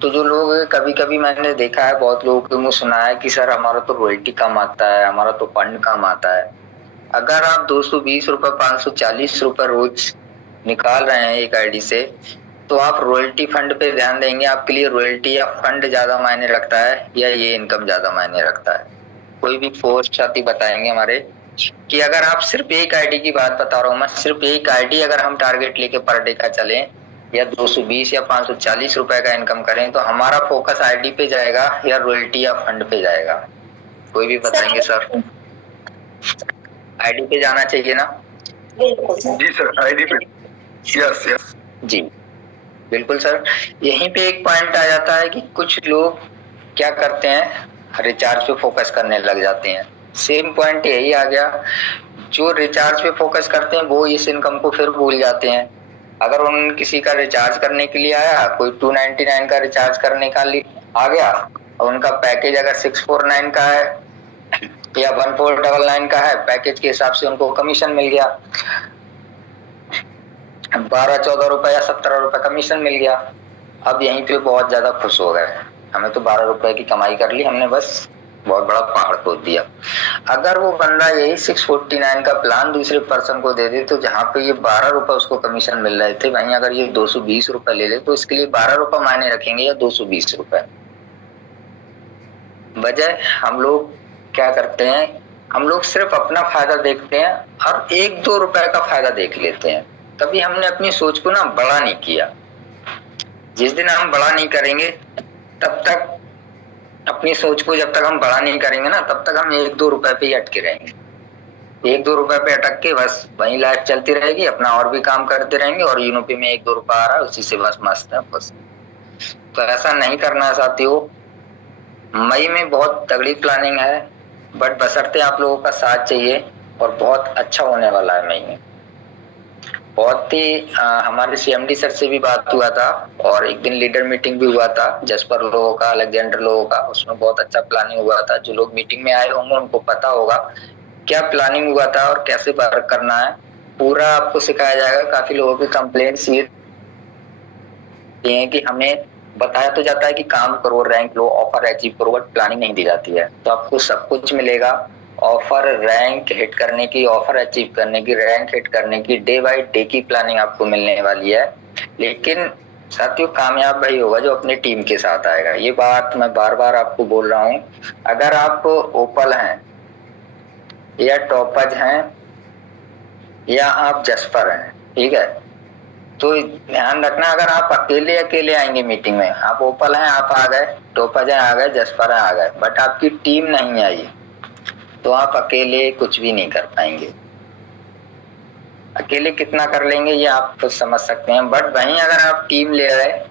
तो जो लोग कभी कभी मैंने देखा है, बहुत लोगों के मुंह सुना है कि सर हमारा तो रॉयल्टी कम आता है, हमारा तो फंड कम आता है। अगर आप 220 रुपए 540 रुपए रोज निकाल रहे हैं एक आईडी से तो आप रॉयल्टी फंड पे ध्यान देंगे, आपके लिए रॉयल्टी या फंड ज्यादा मायने रखता है या ये इनकम ज्यादा मायने रखता है? कोई भी पोस्ट साथी बताएंगे हमारे कि अगर आप सिर्फ एक आईडी की बात बता रहा हूँ मैं, सिर्फ एक आईडी अगर हम टारगेट लेके पर डे का चले या 220 या 540 रुपए का इनकम करें तो हमारा फोकस आईडी पे जाएगा या रॉयल्टी या फंड पे जाएगा? कोई भी बताएंगे सर? आईडी पे जाना चाहिए ना? जी सर, आईडी पे। यस यस जी बिल्कुल सर। यहीं पे एक पॉइंट आ जाता है कि कुछ लोग क्या करते हैं, रिचार्ज पे फोकस करने लग जाते हैं। सेम पॉइंट यही आ गया, जो रिचार्ज पे फोकस करते हैं वो इस इनकम को फिर भूल जाते हैं। अगर उन किसी का रिचार्ज करने के लिए आया, कोई 299 का रिचार्ज करने का आ गया और उनका पैकेज अगर 649 का है या 1499 का है, पैकेज के हिसाब से उनको कमीशन मिल गया, 12-14 रुपए या 17 रुपए कमीशन मिल गया। अब यहीं पे बहुत ज्यादा खुश हो गए, हमें तो 12 रुपए की कमाई कर ली हमने, बस बहुत बड़ा पहाड़ खोद दिया। अगर वो बंदा यही 649 का प्लान दूसरे पर्सन को दे दे, तो जहां पे ये 12 रुपए उसको कमीशन मिल रहे थे, वहीं अगर ये 220 रुपए ले ले तो इसके लिए 12 रुपए मायने रखेंगे या 220 रुपए। बजाय हम लोग क्या करते हैं, हम लोग सिर्फ अपना फायदा देखते हैं और 1-2 रुपए का फायदा देख लेते हैं। कभी हमने अपनी सोच को ना बड़ा नहीं किया। जिस दिन हम बड़ा नहीं करेंगे, तब तक अपनी सोच को जब तक हम बड़ा नहीं करेंगे ना, तब तक हम 1-2 रुपए पे ही अटके रहेंगे। 1-2 रुपए पे अटक के बस वही लाइफ चलती रहेगी, अपना और भी काम करते रहेंगे और यूनोपी में 1-2 रुपए आ रहा है उसी से बस मस्त है बस। तो ऐसा नहीं करना है साथियों। मई में बहुत तगड़ी प्लानिंग है, बट बशर्ते आप लोगों का साथ चाहिए और बहुत अच्छा होने वाला है मई में। बहुत ही हमारे CMD सर से भी बात हुआ था और एक दिन लीडर मीटिंग भी हुआ था जसपर लोगों का, अलेक्जेंडर लोगों का, उसमें बहुत अच्छा प्लानिंग हुआ था। जो लोग मीटिंग में आए होंगे उनको पता होगा क्या प्लानिंग हुआ था और कैसे वर्क करना है, पूरा आपको सिखाया जाएगा। काफी लोगों की कंप्लेंट्स ये हैं कि हमें बताया तो जाता है कि काम करो, रैंक लो, ऑफर अचीव करो, बट प्लानिंग नहीं दी जाती है। तो आपको सब कुछ मिलेगा, ऑफर रैंक हिट करने की, ऑफर अचीव करने की, रैंक हिट करने की, डे बाय डे की प्लानिंग आपको मिलने वाली है। लेकिन साथियों कामयाब भाई होगा जो अपनी टीम के साथ आएगा। ये बात मैं बार बार आपको बोल रहा हूँ। अगर आप ओपल हैं या टॉपर्स हैं या आप जसपर हैं, ठीक है, तो ध्यान रखना अगर आप अकेले अकेले आएंगे मीटिंग में, आप ओपल हैं आप आ गए, टॉपर्स हैं आ गए, जसपर हैं आ गए, बट आपकी टीम नहीं आई तो आप अकेले कुछ भी नहीं कर पाएंगे। अकेले कितना कर लेंगे ये आप खुद समझ सकते हैं, बट वहीं अगर आप टीम ले आए,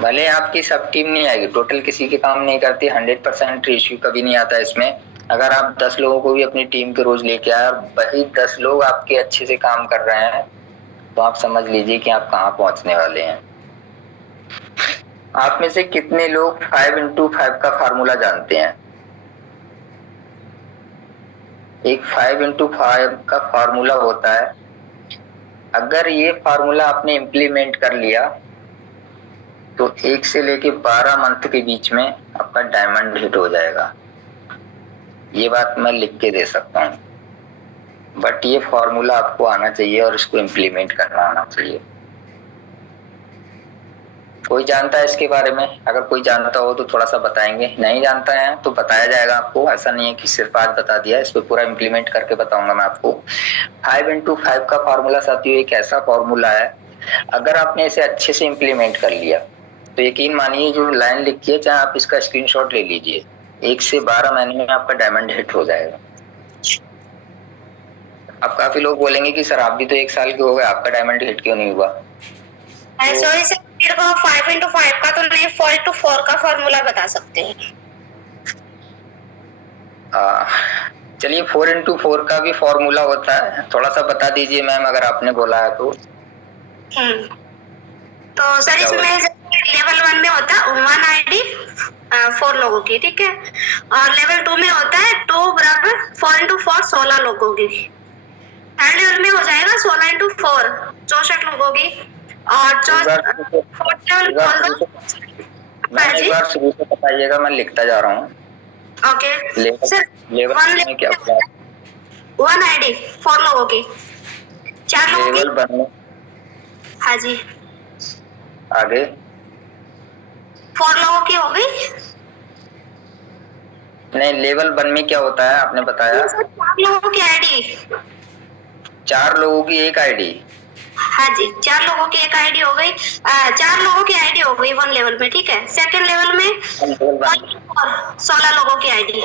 भले आपकी सब टीम नहीं आएगी, टोटल किसी के काम नहीं करती, 100% रेशियो कभी नहीं आता इसमें। अगर आप 10 लोगों को भी अपनी टीम के रोज लेके आए और वही 10 लोग आपके अच्छे से काम कर रहे हैं, तो आप समझ लीजिए कि आप कहाँ पहुंचने वाले हैं। आप में से कितने लोग 5x5 का फार्मूला जानते हैं? एक 5x5 का फार्मूला होता है। अगर ये फार्मूला आपने इम्प्लीमेंट कर लिया तो 1 से लेके 12 मंथ के बीच में आपका डायमंड हिट हो जाएगा। ये बात मैं लिख के दे सकता हूँ, बट ये फॉर्मूला आपको आना चाहिए और इसको इम्प्लीमेंट करना आना चाहिए। कोई जानता है इसके बारे में? अगर कोई जानता हो तो थोड़ा सा बताएंगे, नहीं जानता है तो बताया जाएगा आपको। ऐसा नहीं है कि सिर्फ आज बता दिया, इस पे पूरा इम्प्लीमेंट करके बताऊंगा मैं आपको। 5x5 का फॉर्मूला साथियों एक ऐसा फॉर्मूला है, अगर आपने इसे अच्छे से इम्प्लीमेंट कर लिया तो यकीन मानिए जो लाइन लिखी है, चाहे आप इसका स्क्रीनशॉट ले लीजिए, 1 से 12 महीने में आपका डायमंड हिट हो जाएगा। अब काफी लोग बोलेंगे कि सर आप भी तो 1 साल के हो गए, आपका डायमंड हिट क्यों नहीं हुआ? सॉरी सर, मेरे को 5x5 का तो नहीं, 4x4 का फॉर्मूला बता सकते हैं। चलिए 4x4 का भी फॉर्मूला होता है, थोड़ा सा बता दीजिए मैम अगर आपने बोला है तो। तो सर इसमें लेवल 1 में होता है 1 आईडी 4 लोगों की, ठीक है, और लेवल 2 में होता है 2 बराबर 4x4 16 लोगों की। थर्ड लेवल में हो जाएगा 16x4 64 लोगों की, और फोर्थ लेवल एक बार शुरू से बताइएगा, मैं लिखता जा रहा हूँ। ओके सर, लेवल में क्या होता है? 1 आईडी 4 लोगों की, 4 लोगों की। लेवल 1 में, हाँ जी, आगे 4 लोगों की हो गई। नहीं, लेवल 1 में क्या होता है आपने बताया? 4 लोगों की आईडी, 4 लोगों की एक आईडी। हाँ जी, 4 लोगों की एक आईडी हो गई, 4 लोगों की आईडी हो गई 1 लेवल में, ठीक है। सेकंड लेवल में 16 लोगों की आईडी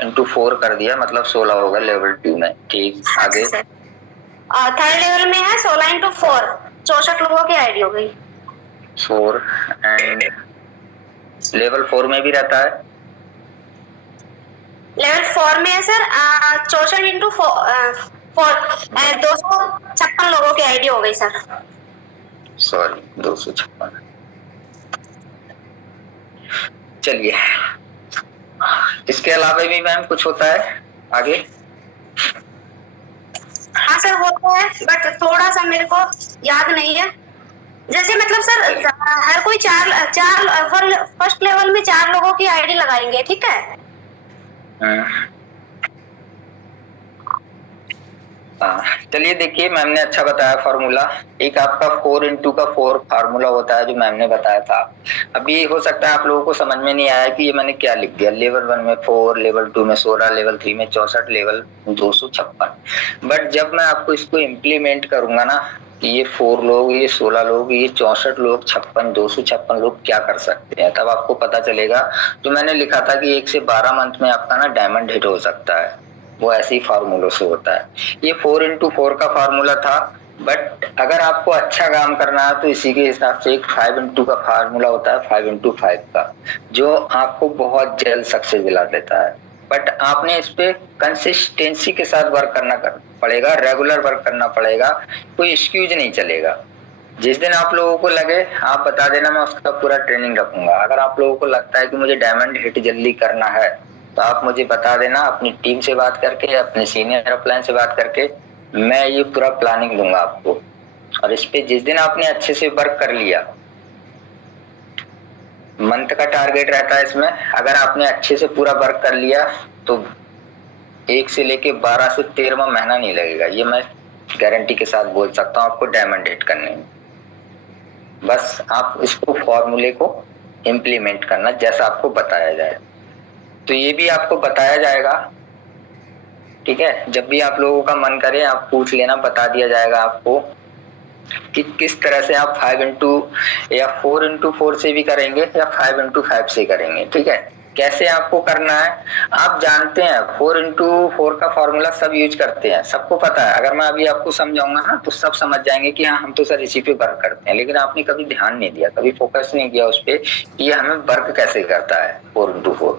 इंटू 4 कर दिया, मतलब 16 होगा लेवल 2 में, ठीक। आगे और थर्ड लेवल में है 16x4 64 लोगों की आईडी हो गई। 4 एंड लेवल 4 में भी रहता है। लेवल 4 में है सर 64x4 256 लोगों की आईडी हो गई सर। सॉरी 256। चलिए, इसके अलावा भी मैम कुछ होता है आगे? हाँ सर होता है, बट थोड़ा सा मेरे को याद नहीं है। जैसे मतलब सर हर कोई चार चार फर्स्ट लेवल में 4 लोगों की आईडी लगाएंगे, ठीक है। चलिए देखिए, मैम ने अच्छा बताया फार्मूला। एक आपका 4 का 4 फार्मूला होता है जो मैम ने बताया था। अभी हो सकता है आप लोगों को समझ में नहीं आया कि ये मैंने क्या लिख दिया। लेवल 1 में 4, लेवल 2 में 16, लेवल 3 में 64, लेवल 256। बट जब मैं आपको इसको इम्प्लीमेंट करूंगा ना, ये 4 लोग, ये 16 लोग, ये 64 लोग, 56, 256 लोग क्या कर सकते हैं, तब आपको पता चलेगा। तो मैंने लिखा था कि 1 से 12 मंथ में आपका ना डायमंड हिट हो सकता है, वो ऐसे ही फार्मूलों से होता है। ये 4x4 का फार्मूला था। बट अगर आपको अच्छा काम करना है तो इसी के हिसाब से एक 5x का फार्मूला होता है, 5x5 का, जो आपको बहुत जल्द सक्सेस दिला देता है। बट आपने इस पे कंसिस्टेंसी के साथ वर्क करना पड़ेगा, रेगुलर वर्क करना पड़ेगा, कोई एक्सक्यूज नहीं चलेगा। जिस दिन आप लोगों को लगे आप बता देना, मैं उसका पूरा ट्रेनिंग रखूंगा। अगर आप लोगों को लगता है कि मुझे डायमंड हिट जल्दी करना है तो आप मुझे बता देना, अपनी टीम से बात करके, अपने सीनियर अपलाइन से बात करके मैं ये पूरा प्लानिंग दूंगा आपको। और इस पे जिस दिन आपने अच्छे से वर्क कर लिया, मंथ का टारगेट रहता है इसमें, अगर आपने अच्छे से पूरा वर्क कर लिया तो 1 से लेके 12 से 13वां महीना नहीं लगेगा, ये मैं गारंटी के साथ बोल सकता हूँ आपको डायमंड हिट करने में। बस आप इसको फॉर्मूले को इम्प्लीमेंट करना जैसा आपको बताया जाए। तो ये भी आपको बताया जाएगा, ठीक है। जब भी आप लोगों का मन करे आप पूछ लेना, बता दिया जाएगा आपको कि किस तरह से आप 5 या 4x4 से भी करेंगे या 5x5 से करेंगे, ठीक है। कैसे आपको करना है आप जानते हैं। 4x4 का फॉर्मूला सब यूज करते हैं, सबको पता है। अगर मैं अभी आपको समझाऊंगा ना तो सब समझ जाएंगे कि हाँ हम तो सर इसी पे वर्क करते हैं, लेकिन आपने कभी ध्यान नहीं दिया, कभी फोकस नहीं किया उस पे कि ये हमें वर्क कैसे करता है 4x4।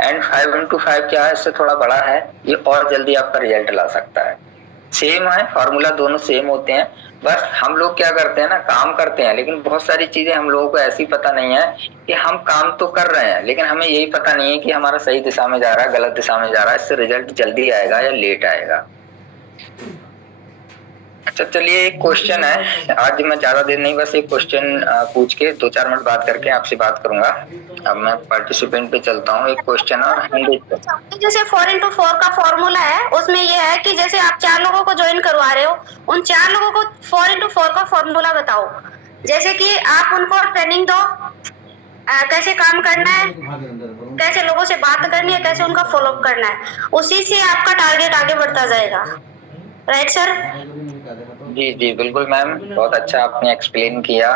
एंड 5x5 क्या है, इससे थोड़ा बड़ा है, ये और जल्दी आपका रिजल्ट ला सकता है। सेम है फॉर्मूला, दोनों सेम होते हैं। बस हम लोग क्या करते हैं ना, काम करते हैं, लेकिन बहुत सारी चीजें हम लोगों को ऐसी पता नहीं है कि हम काम तो कर रहे हैं लेकिन हमें यही पता नहीं है कि हमारा सही दिशा में जा रहा है, गलत दिशा में जा रहा है, इससे रिजल्ट जल्दी आएगा या लेट आएगा। अच्छा चलिए, एक क्वेश्चन है, आज मैं ज्यादा देर नहीं, बस एक क्वेश्चन पूछ के 2-4 मिनट बात करके आपसे बात करूंगा। अब मैं पार्टिसिपेंट पे चलता हूँ। एक क्वेश्चन है, जैसे 4x4 का फॉर्मूला है, उसमें ये है कि जैसे आप 4 लोगों को ज्वाइन करवा रहे हो, उन 4 लोगों को 4x4 का फॉर्मूला बताओ। जैसे कि आप उनको ट्रेनिंग दो, कैसे काम करना है, कैसे लोगों से बात करनी है, कैसे उनका फॉलोअप करना है, उसी से आपका टारगेट आगे बढ़ता जाएगा। Right sir? जी जी बिल्कुल मैम, बहुत अच्छा आपने एक्सप्लेन किया।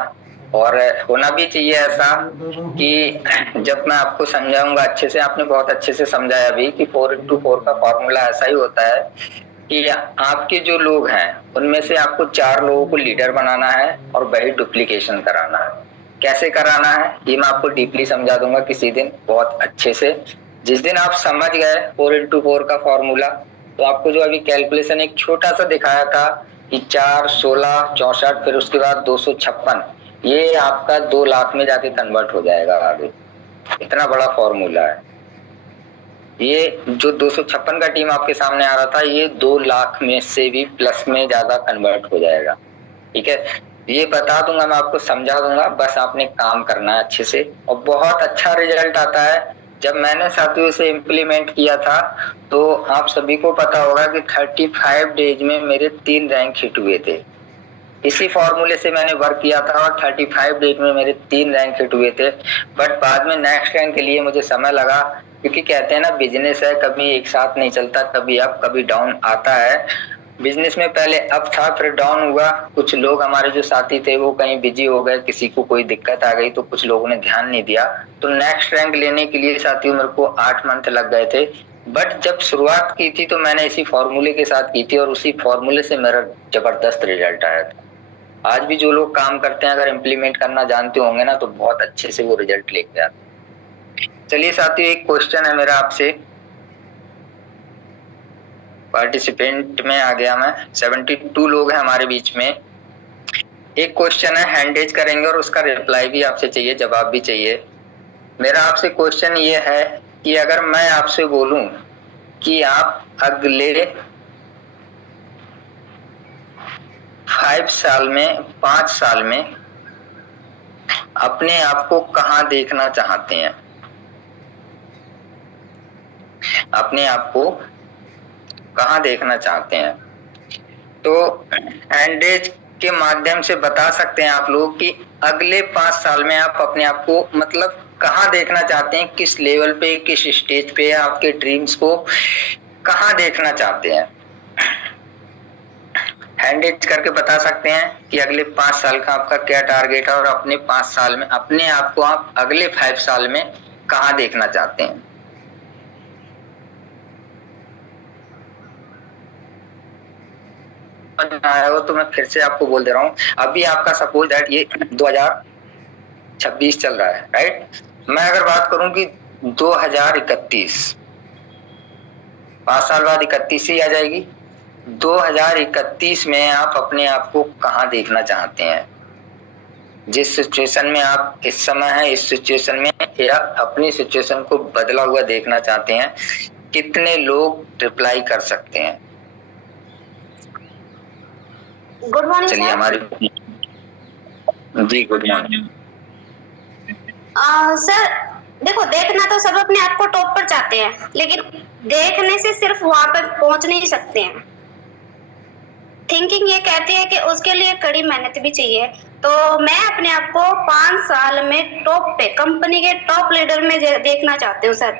और होना भी चाहिए ऐसा कि जब मैं आपको समझाऊंगा अच्छे से, आपने बहुत अच्छे से समझाया भी कि 4x4 का फॉर्मूला ऐसा ही होता है कि आपके जो लोग हैं उनमें से आपको 4 लोगों को लीडर बनाना है और वही डुप्लीकेशन कराना है। कैसे कराना है ये मैं आपको डीपली समझा दूंगा किसी दिन बहुत अच्छे से। जिस दिन आप समझ गए 4x4 का फॉर्मूला, तो आपको जो अभी कैलकुलेशन एक छोटा सा दिखाया था कि 4, 16, 64 फिर उसके बाद 256, ये आपका 2 लाख में जाके कन्वर्ट हो जाएगा आगे। इतना बड़ा फॉर्मूला है। ये जो 256 का टीम आपके सामने आ रहा था, ये 2 लाख में से भी प्लस में ज्यादा कन्वर्ट हो जाएगा, ठीक है। ये बता दूंगा मैं आपको, समझा दूंगा, बस आपने काम करना है अच्छे से और बहुत अच्छा रिजल्ट आता है। जब मैंने साथियों से इम्प्लीमेंट किया था तो आप सभी को पता होगा कि 35 डेज में मेरे 3 रैंक हिट हुए थे। इसी फॉर्मूले से मैंने वर्क किया था और 35 डेज में मेरे 3 रैंक हिट हुए थे। बट बाद में नेक्स्ट रैंक के लिए मुझे समय लगा, क्योंकि कहते हैं ना बिजनेस है, कभी एक साथ नहीं चलता, कभी अप कभी डाउन आता है। बिजनेस में पहले अप था फिर डाउन हुआ। कुछ लोग हमारे जो साथी थे वो कहीं बिजी हो गए, किसी को कोई दिक्कत आ गई तो कुछ लोगों ने ध्यान नहीं दिया। तो नेक्स्ट रैंक लेने के लिए साथियों मेरे को 8 मंथ लग गए थे। बट जब शुरुआत की थी तो मैंने इसी फॉर्मूले के साथ की थी और उसी फॉर्मूले से मेरा जबरदस्त रिजल्ट आया था। आज भी जो लोग काम करते हैं अगर इम्प्लीमेंट करना जानते होंगे ना तो बहुत अच्छे से वो रिजल्ट लेके आते हैं। चलिए साथियों, एक क्वेश्चन है मेरा आपसे, पार्टिसिपेंट में आ गया मैं, 72 लोग हैं हमारे बीच में। एक क्वेश्चन है, हैंड रेज करेंगे और उसका रिप्लाई भी आपसे चाहिए, जवाब भी चाहिए। मेरा आपसे क्वेश्चन ये है कि अगर मैं आपसे बोलूं कि आप अगले 5 साल में 5 साल में अपने आप को कहाँ देखना चाहते हैं? अपने आप को कहाँ देखना चाहते हैं? तो एंडेज के माध्यम से बता सकते हैं आप लोग कि अगले 5 साल में आप अपने आप को मतलब कहाँ देखना चाहते हैं, किस लेवल पे, किस स्टेज पे, आपके ड्रीम्स को कहाँ देखना चाहते हैं? हैंडेज करके बता सकते हैं कि अगले 5 साल का आपका क्या टारगेट है और अपने 5 साल में अपने आप को आप अगले 5 साल में कहाँ देखना चाहते हैं? आया हो तो मैं फिर से आपको बोल दे रहा हूँ। अभी आपका सपोज दैट ये 2026 चल रहा है, राइट? मैं अगर बात करूं कि 2031, 5 साल बाद 31 ही आ जाएगी। 2031 में आप अपने आप को कहाँ देखना चाहते हैं? जिस सिचुएशन में आप इस समय हैं, इस सिचुएशन में या अपनी सिचुएशन को बदला हुआ देखना चाहते हैं, कितने लोग रिप्लाई कर सकते हैं? गुड मॉर्निंग चलिए सर। हमारे जी गुड मॉर्निंग। सर देखो, देखना तो सब अपने आप को टॉप पर चाहते हैं, लेकिन देखने से सिर्फ वहां पर पहुंच नहीं सकते हैं। थिंकिंग ये कहती है कि उसके लिए कड़ी मेहनत भी चाहिए। तो मैं अपने आप को 5 साल में टॉप पे, कंपनी के टॉप लीडर में देखना चाहती हूँ सर।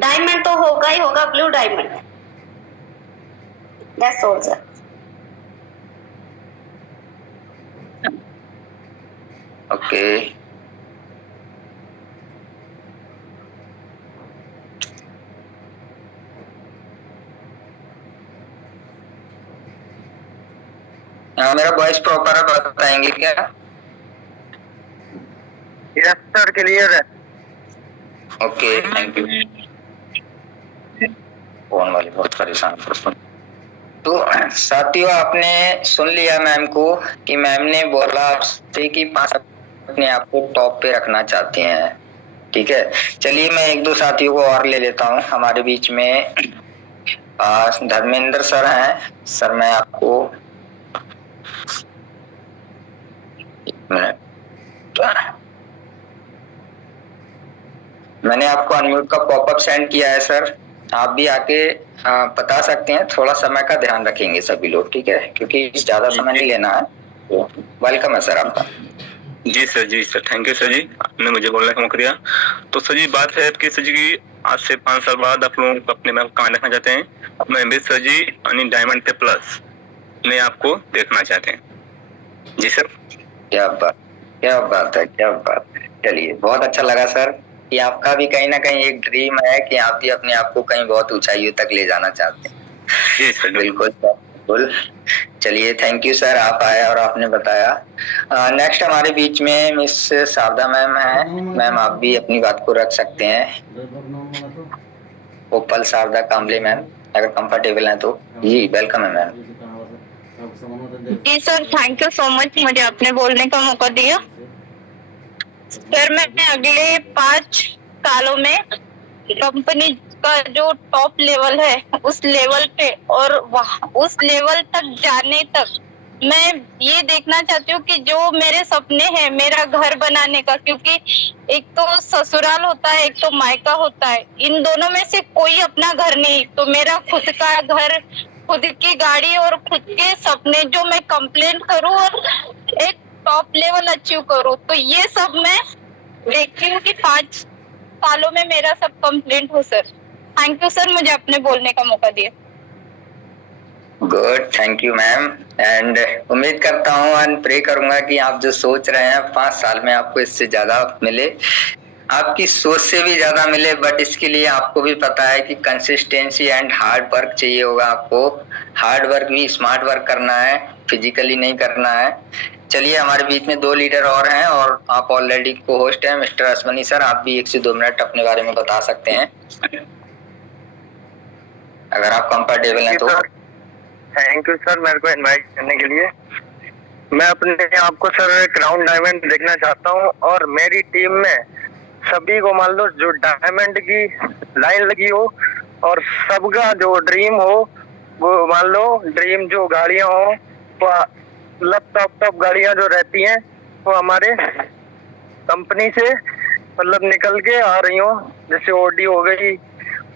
डायमंड तो होगा ही होगा, blue diamond. That's all sir. Okay, मेरा वॉइस प्रॉपर है, बताएंगे क्या? यस सर, क्लियर है। Okay, thank you. फोन वाले बहुत परेशान कर। तो साथियों, आपने सुन लिया मैम को कि मैम ने बोला आपसे कि 5 अपने आप को टॉप पे रखना चाहते हैं, ठीक है। चलिए मैं 1-2 साथियों को और ले लेता हूँ हमारे बीच में। धर्मेंद्र सर हैं। सर मैं आपको मैंने आपको अनम्यूट का पॉपअप सेंड किया है सर, आप भी आके बता सकते हैं। थोड़ा समय का ध्यान रखेंगे सभी लोग, ठीक है, क्योंकि ज्यादा समय नहीं लेना है। तो वेलकम है सर आपका। जी सर, थैंक यू सर जी, आपने मुझे बोलने का मौका दिया। तो सर जी बात है कि सर जी की आज से 5 साल बाद आप लोग अपने में कहाँ देखना चाहते हैं? अपने एमबी सर जी यानी डायमंड पे प्लस में आपको देखना चाहते हैं। जी सर। क्या बात है। चलिए बहुत अच्छा लगा सर कि आपका भी कहीं ना कहीं एक ड्रीम है कि आप भी अपने आप को कहीं बहुत ऊंचाइयों तक ले जाना चाहते हैं। जी सर, बिल्कुल। चलिए थैंक यू सर, आप आए और आपने बताया। नेक्स्ट हमारे बीच में मिस शारदा मैम है। मैम आप भी अपनी बात को रख सकते हैं। ओपल शारदा कामले मैम, अगर कंफर्टेबल है तो। जी वेलकम है मैम। जी sir, thank you so much, मुझे आपने बोलने का मौका दिया। सर मैं अगले 5 सालों में कंपनी का जो टॉप लेवल है उस लेवल पे और उस लेवल तक जाने तक मैं ये देखना चाहती हूँ कि जो मेरे सपने हैं मेरा घर बनाने का, क्योंकि एक तो ससुराल होता है, एक तो मायका होता है, इन दोनों में से कोई अपना घर नहीं। तो मेरा खुद का घर, खुद की गाड़ी और खुद के सपने जो मैं कंप्लीट करूँ और एक टॉप लेवल अचीव करूँ, तो ये सब मैं देखती हूँ कि 5 सालों में मेरा सब कंप्लीट हो सर। थैंक यू सर, मुझे अपने बोलने का मौका दिया। Good, thank you ma'am. And उम्मीद करता हूँ एंड प्रे करूंगा कि आप जो सोच रहे हैं 5 साल में आपको इससे ज्यादा मिले, आपकी सोच से भी ज्यादा मिले। बट इसके लिए आपको भी पता है कि कंसिस्टेंसी एंड हार्ड वर्क चाहिए होगा। आपको हार्ड वर्क भी स्मार्ट वर्क करना है, फिजिकली नहीं करना है। चलिए हमारे बीच में 2 लीडर और हैं और आप ऑलरेडी को होस्ट हैं मिस्टर अश्वनी सर। आप भी 1 से 2 मिनट अपने बारे में बता सकते हैं अगर आप कंफर्टेबल हैं तो। थैंक यू सर मेरे को इनवाइट करने के लिए। मैं अपने आप को सर क्राउन डायमंड देखना चाहता हूँ और मेरी टीम में सभी को मान लो जो डायमंड की लाइन लगी हो और सबका जो ड्रीम हो वो मान लो ड्रीम जो गाड़ियां हो वो टॉप गाड़ियां जो रहती हैं वो हमारे कंपनी से मतलब निकल के आ रही हूँ, जैसे ओडी हो गई,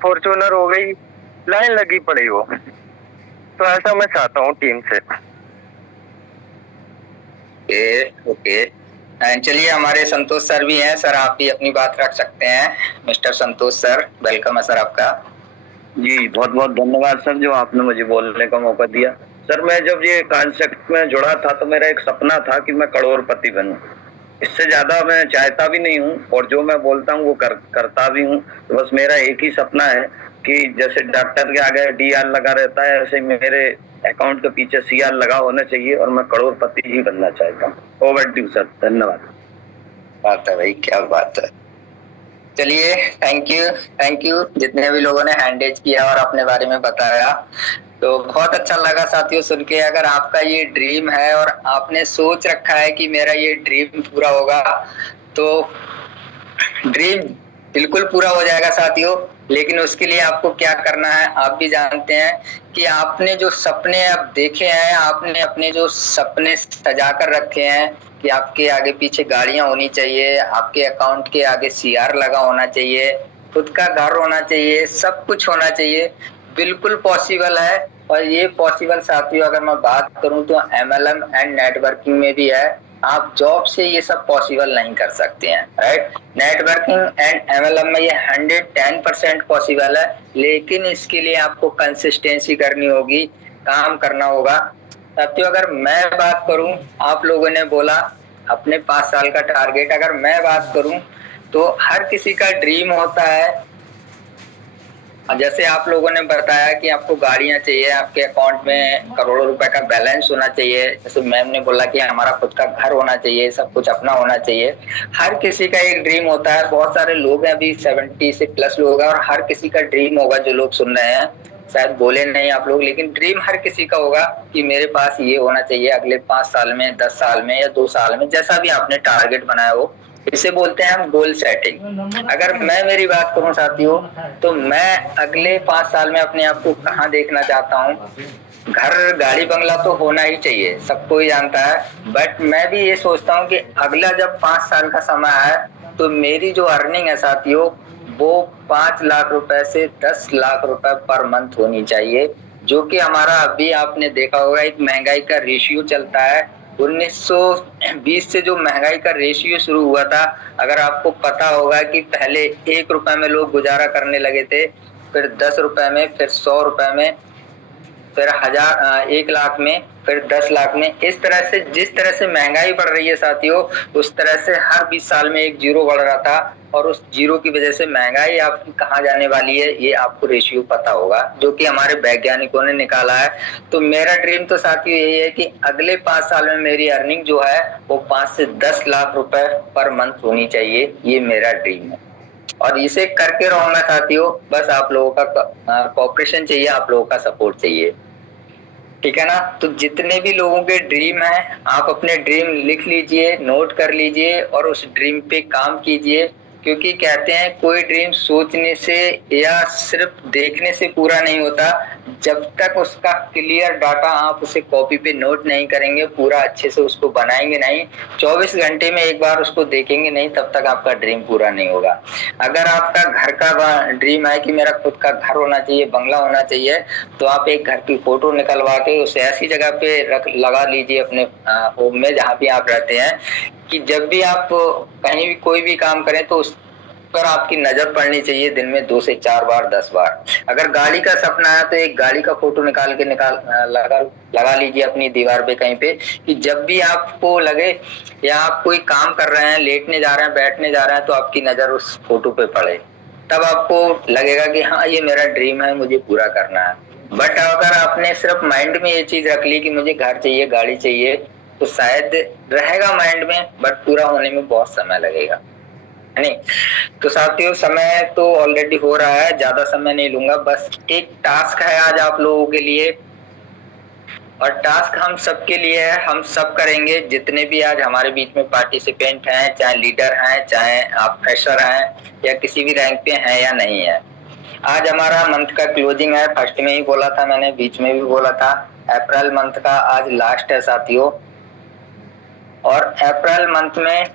फॉर्च्यूनर हो गई, लाइन लगी पड़ी हो, तो ऐसा मैं चाहता हूँ टीम से। ओके एंड चलिए हमारे संतोष सर भी हैं। सर आप भी अपनी बात रख सकते हैं। मिस्टर संतोष सर, वेलकम है सर आपका। जी बहुत बहुत धन्यवाद सर, जो आपने मुझे बोलने का मौका दिया। सर मैं जब ये कॉन्सेप्ट में जुड़ा था तो मेरा एक सपना था कि मैं करोड़पति बनूं। इससे ज्यादा मैं चाहता भी नहीं हूँ, और जो मैं बोलता हूँ वो करता भी हूँ। तो बस मेरा एक ही सपना है कि जैसे डॉक्टर के आगे DR लगा रहता है, ऐसे मेरे अकाउंट के पीछे CR लगा होना चाहिए, और मैं करोड़पति ही बनना चाहता हूँ। ओवर टू सर, धन्यवाद। बात है भाई, क्या बात है। चलिए थैंक यू जितने भी लोगों ने हैंड रेज किया और अपने बारे में बताया, तो बहुत अच्छा लगा साथियों सुन के। अगर आपका ये ड्रीम है और आपने सोच रखा है कि मेरा ये ड्रीम पूरा होगा, तो ड्रीम बिल्कुल पूरा हो जाएगा साथियों। लेकिन उसके लिए आपको क्या करना है आप भी जानते हैं कि आपने जो सपने अब देखे हैं, आपने अपने जो सपने सजा कर रखे हैं कि आपके आगे पीछे गाड़ियां होनी चाहिए, आपके अकाउंट के आगे CR लगा होना चाहिए, खुद का घर होना चाहिए, सब कुछ होना चाहिए, बिल्कुल पॉसिबल है। और ये पॉसिबल साथियों अगर मैं बात करूं तो MLM एंड नेटवर्किंग में भी है। आप जॉब से ये सब पॉसिबल नहीं कर सकते हैं, राइट। नेटवर्किंग एंड MLM में ये 110% पॉसिबल है, लेकिन इसके लिए आपको कंसिस्टेंसी करनी होगी, काम करना होगा साथियों। अगर मैं बात करूं, आप लोगों ने बोला अपने 5 साल का टारगेट, अगर मैं बात करूं तो हर किसी का ड्रीम होता है। जैसे आप लोगों ने बताया कि आपको गाड़ियां चाहिए, आपके अकाउंट में करोड़ों रुपए का बैलेंस होना चाहिए, जैसे मैम ने बोला कि हमारा खुद का घर होना चाहिए, सब कुछ अपना होना चाहिए। हर किसी का एक ड्रीम होता है। बहुत सारे लोग हैं, अभी 70 से प्लस लोग हैं, और हर किसी का ड्रीम होगा। जो लोग सुन रहे हैं शायद बोले नहीं आप लोग, लेकिन ड्रीम हर किसी का होगा कि मेरे पास ये होना चाहिए अगले 5 साल में, 10 साल में या 2 साल में, जैसा भी आपने टारगेट बनाया हो। इसे बोलते हैं हम गोल सेटिंग। अगर मैं मेरी बात करूं साथियों, तो मैं अगले 5 साल में अपने आप को कहां देखना चाहता हूं। घर गाड़ी बंगला तो होना ही चाहिए, सबको ही जानता है, बट मैं भी ये सोचता हूं कि अगला जब 5 साल का समय है तो मेरी जो अर्निंग है साथियों, वो 5 लाख रुपए से 10 लाख रुपए पर मंथ होनी चाहिए। जो कि हमारा अभी आपने देखा होगा एक महंगाई का रेशियो चलता है। 1920 से जो महंगाई का रेशियो शुरू हुआ था, अगर आपको पता होगा कि पहले 1 रुपए में लोग गुजारा करने लगे थे, फिर 10 रुपए में, फिर 100 रुपए में, फिर 1 लाख में, फिर 10 लाख में। इस तरह से जिस तरह से महंगाई बढ़ रही है साथियों, उस तरह से हर 20 साल में एक जीरो बढ़ रहा था, और उस जीरो की वजह से महंगाई आपकी कहाँ जाने वाली है ये आपको रेशियो पता होगा, जो कि हमारे वैज्ञानिकों ने निकाला है। तो मेरा ड्रीम तो साथियों यही है कि अगले 5 साल में मेरी अर्निंग जो है वो 5 से 10 लाख रुपए पर मंथ होनी चाहिए। ये मेरा ड्रीम है, और इसे करके रहूंगा साथियों। बस आप लोगों का कोऑपरेशन चाहिए, आप लोगों का सपोर्ट चाहिए, ठीक है ना। तो जितने भी लोगों के ड्रीम है, आप अपने ड्रीम लिख लीजिए, नोट कर लीजिए, और उस ड्रीम पे काम कीजिए। क्योंकि कहते हैं कोई ड्रीम सोचने से या सिर्फ देखने से पूरा नहीं होता, जब तक उसका क्लियर डाटा आप उसे कॉपी पे नोट नहीं करेंगे, पूरा अच्छे से उसको बनाएंगे नहीं, 24 घंटे में एक बार उसको देखेंगे नहीं, तब तक आपका ड्रीम पूरा नहीं होगा। अगर आपका घर का ड्रीम है कि मेरा खुद का घर होना चाहिए, बंगला होना चाहिए, तो आप एक घर की फोटो निकलवा के उसे ऐसी जगह पे लगा लीजिए अपने होम में जहाँ भी आप रहते हैं, कि जब भी आप कहीं भी कोई भी काम करें तो उस पर आपकी नजर पड़नी चाहिए दिन में 2 से 4 बार, 10 बार। अगर गाड़ी का सपना है तो एक गाड़ी का फोटो लगा लीजिए अपनी दीवार पे कहीं पे, कि जब भी आपको लगे या आप कोई काम कर रहे हैं, लेटने जा रहे हैं, बैठने जा रहे हैं, तो आपकी नजर उस फोटो पे पड़े, तब आपको लगेगा कि हाँ ये मेरा ड्रीम है, मुझे पूरा करना है। बट अगर आपने सिर्फ माइंड में ये चीज रख ली कि मुझे घर चाहिए, गाड़ी चाहिए, तो शायद रहेगा माइंड में, बट पूरा होने में बहुत समय लगेगा, नहीं। तो साथियों समय तो ऑलरेडी हो रहा है, ज्यादा समय नहीं लूंगा। बस एक टास्क है आज आप लोगों के लिए, और टास्क हम सबके लिए है, हम सब करेंगे। जितने भी आज हमारे बीच में पार्टिसिपेंट हैं, चाहे लीडर हैं, चाहे आप फ्रेशर हैं, या किसी भी रैंक पे हैं या नहीं है, आज हमारा मंथ का क्लोजिंग है। फर्स्ट में ही बोला था मैंने, बीच में भी बोला था, अप्रैल मंथ का आज लास्ट है साथियों। और अप्रैल मंथ में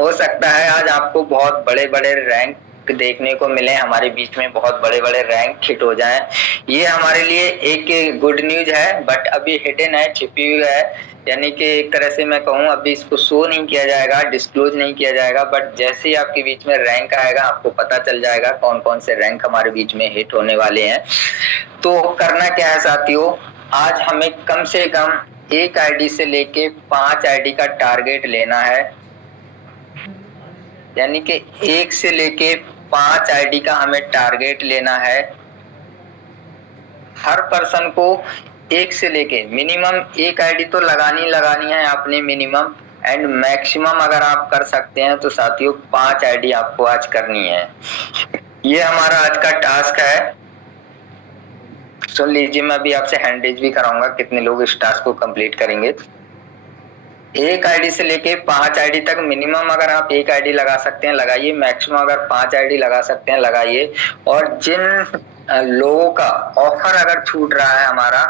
हो सकता है आज आपको बहुत बड़े बड़े रैंक देखने को मिले, हमारे बीच में बहुत बड़े बड़े रैंक हिट हो जाएं। ये हमारे लिए एक गुड न्यूज है, बट अभी हिडन है, छिपी हुई है, यानी कि एक तरह से मैं कहूँ अभी इसको शो नहीं किया जाएगा, डिस्क्लोज नहीं किया जाएगा, बट जैसे ही आपके बीच में रैंक आएगा आपको पता चल जाएगा कौन कौन से रैंक हमारे बीच में हिट होने वाले हैं। तो करना क्या है साथियों, आज हमें कम से कम एक आईडी से लेके 5 आईडी का टारगेट लेना है, यानी कि 1 से लेके 5 आईडी का हमें टारगेट लेना है। हर पर्सन को 1 से लेके मिनिमम 1 आईडी तो लगानी है आपने मिनिमम, एंड मैक्सिमम अगर आप कर सकते हैं तो साथियों 5 आईडी आपको आज करनी है। ये हमारा आज का टास्क है। सुन लीजिए, मैं अभी आपसे हैंड रेज भी कराऊंगा कितने लोग इस टास्क को कंप्लीट करेंगे। 1 आईडी से लेके 5 आईडी तक मिनिमम अगर आप 1 आईडी लगा सकते हैं लगाइए, मैक्सिमम अगर 5 आईडी लगा सकते हैं लगाइए। और जिन लोगों का ऑफर अगर छूट रहा है, हमारा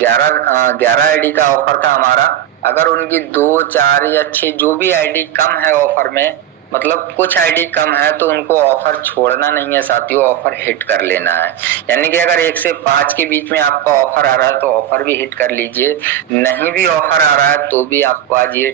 11 आईडी का ऑफर था हमारा, अगर उनकी 2, 4 या 6 जो भी आईडी कम है ऑफर में, मतलब कुछ आईडी कम है, तो उनको ऑफर छोड़ना नहीं है साथियों, ऑफर हिट कर लेना है। यानी कि अगर 1 से 5 के बीच में आपका ऑफर आ रहा है तो ऑफर भी हिट कर लीजिए, नहीं भी ऑफर आ रहा है तो भी आपको आज ये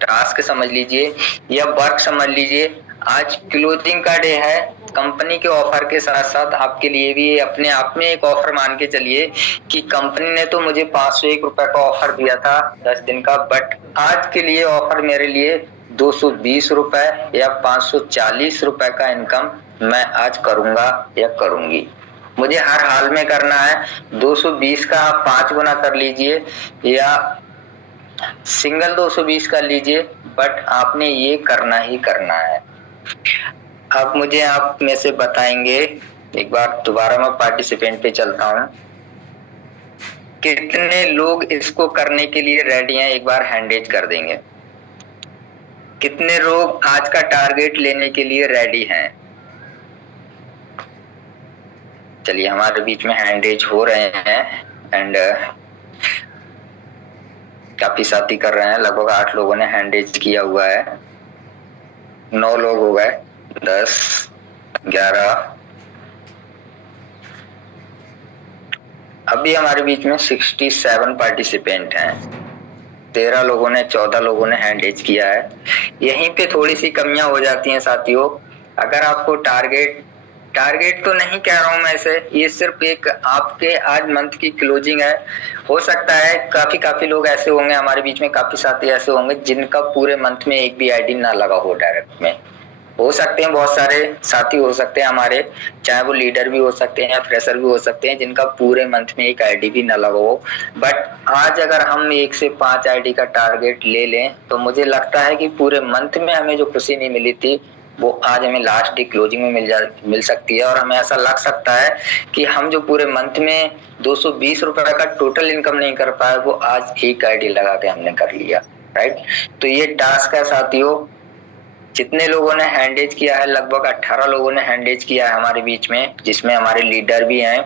टास्क समझ लीजिए या वर्क समझ लीजिए। आज क्लोजिंग का डे है, कंपनी के ऑफर के साथ साथ आपके लिए भी अपने आप में एक ऑफर मान के चलिए कि कंपनी ने तो मुझे 501 रुपए का ऑफर दिया था 10 दिन का, बट आज के लिए ऑफर मेरे लिए 220 रुपए या 540 रुपए का इनकम मैं आज करूंगा या करूंगी। मुझे हर हाल में करना है। 220 का आप 5 गुना कर लीजिए या सिंगल 220 कर लीजिए, बट आपने ये करना ही करना है। अब मुझे आप में से बताएंगे, एक बार दोबारा मैं पार्टिसिपेंट पे चलता हूँ, कितने लोग इसको करने के लिए रेडी हैं, एक बार हैंड रेज कर देंगे। कितने लोग आज का टारगेट लेने के लिए रेडी हैं? चलिए, हमारे बीच में हैंड रेज हो रहे हैं एंड काफी साथी कर रहे हैं। लगभग 8 लोगों ने हैंड रेज किया हुआ है, 9 लोग हो गए, 10, 11, अभी हमारे बीच में 67 पार्टिसिपेंट हैं। 13 लोगों ने 14 लोगों ने हैंड रेज किया है। यहीं पे थोड़ी सी कमियां हो जाती हैं साथियों। अगर आपको टारगेट तो नहीं कह रहा हूं मैं इसे, ये सिर्फ एक आपके आज मंथ की क्लोजिंग है। हो सकता है काफी लोग ऐसे होंगे हमारे बीच में, काफी साथी ऐसे होंगे जिनका पूरे मंथ में एक भी आईडी ना लगा हो डायरेक्ट में। हो सकते हैं बहुत सारे साथी हो सकते हैं हमारे, चाहे वो लीडर भी हो सकते हैं या फ्रेशर भी हो सकते हैं, जिनका पूरे मंथ में एक आईडी भी ना लगा हो। बट आज अगर हम 1 से 5 आईडी का टारगेट ले लें तो मुझे लगता है कि पूरे मंथ में हमें जो खुशी नहीं मिली थी वो आज हमें लास्ट डे क्लोजिंग में मिल सकती है। और हमें ऐसा लग सकता है कि हम जो पूरे मंथ में 220 रुपए का टोटल इनकम नहीं कर पाए, वो आज एक आईडी लगा के हमने कर लिया, राइट। तो ये टास्क है साथियों। जितने लोगों ने हैंड रेज किया है, लगभग 18 लोगों ने हैंड रेज किया है हमारे बीच में, जिसमें हमारे लीडर भी हैं।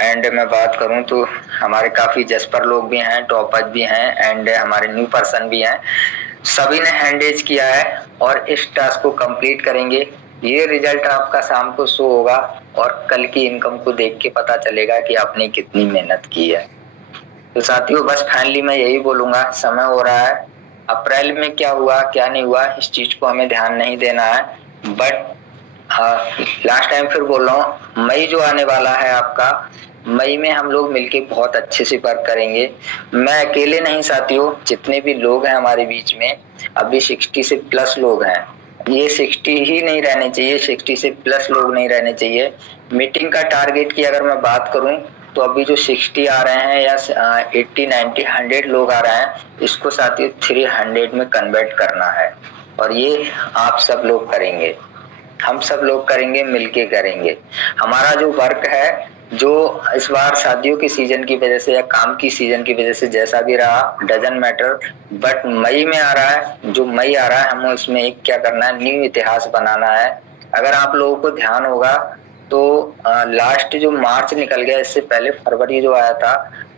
एंड मैं बात करूं तो हमारे काफी जस्पर लोग भी हैं, टॉपर्स भी हैं एंड हमारे न्यू पर्सन भी हैं। सभी ने हैंड रेज किया है और इस टास्क को कंप्लीट करेंगे। ये रिजल्ट आपका शाम को शो होगा और कल की इनकम को देख के पता चलेगा कि आपने कितनी मेहनत की है। तो साथियों, बस फाइनली मैं यही बोलूंगा, समय हो रहा है। अप्रैल में क्या हुआ क्या नहीं हुआ इस चीज को हमें ध्यान नहीं देना है, बट लास्ट टाइम फिर बोल रहा हूँ, मई जो आने वाला है आपका, मई में हम लोग मिलके बहुत अच्छे से वर्क करेंगे। मैं अकेले नहीं साथियों, जितने भी लोग हैं हमारे बीच में, अभी 60 से प्लस लोग हैं। ये 60 ही नहीं रहने चाहिए, 60 से प्लस लोग नहीं रहने चाहिए। मीटिंग का टारगेट की अगर मैं बात करूं तो अभी जो 60 आ रहे हैं या 80, 90, 100 लोग आ रहे हैं, इसको साथियों 300 में कन्वर्ट करना है। और ये आप सब लोग करेंगे, हम सब लोग करेंगे, मिलके करेंगे। हमारा जो वर्क है, जो इस बार शादियों की सीजन की वजह से या काम की सीजन की वजह से जैसा भी रहा, डजंट मैटर, बट मई में आ रहा है, जो मई आ रहा है, हमें इसमें एक क्या करना है, न्यू इतिहास बनाना है। अगर आप लोगों को ध्यान होगा तो लास्ट जो मार्च निकल गया, इससे पहले फरवरी जो आया था,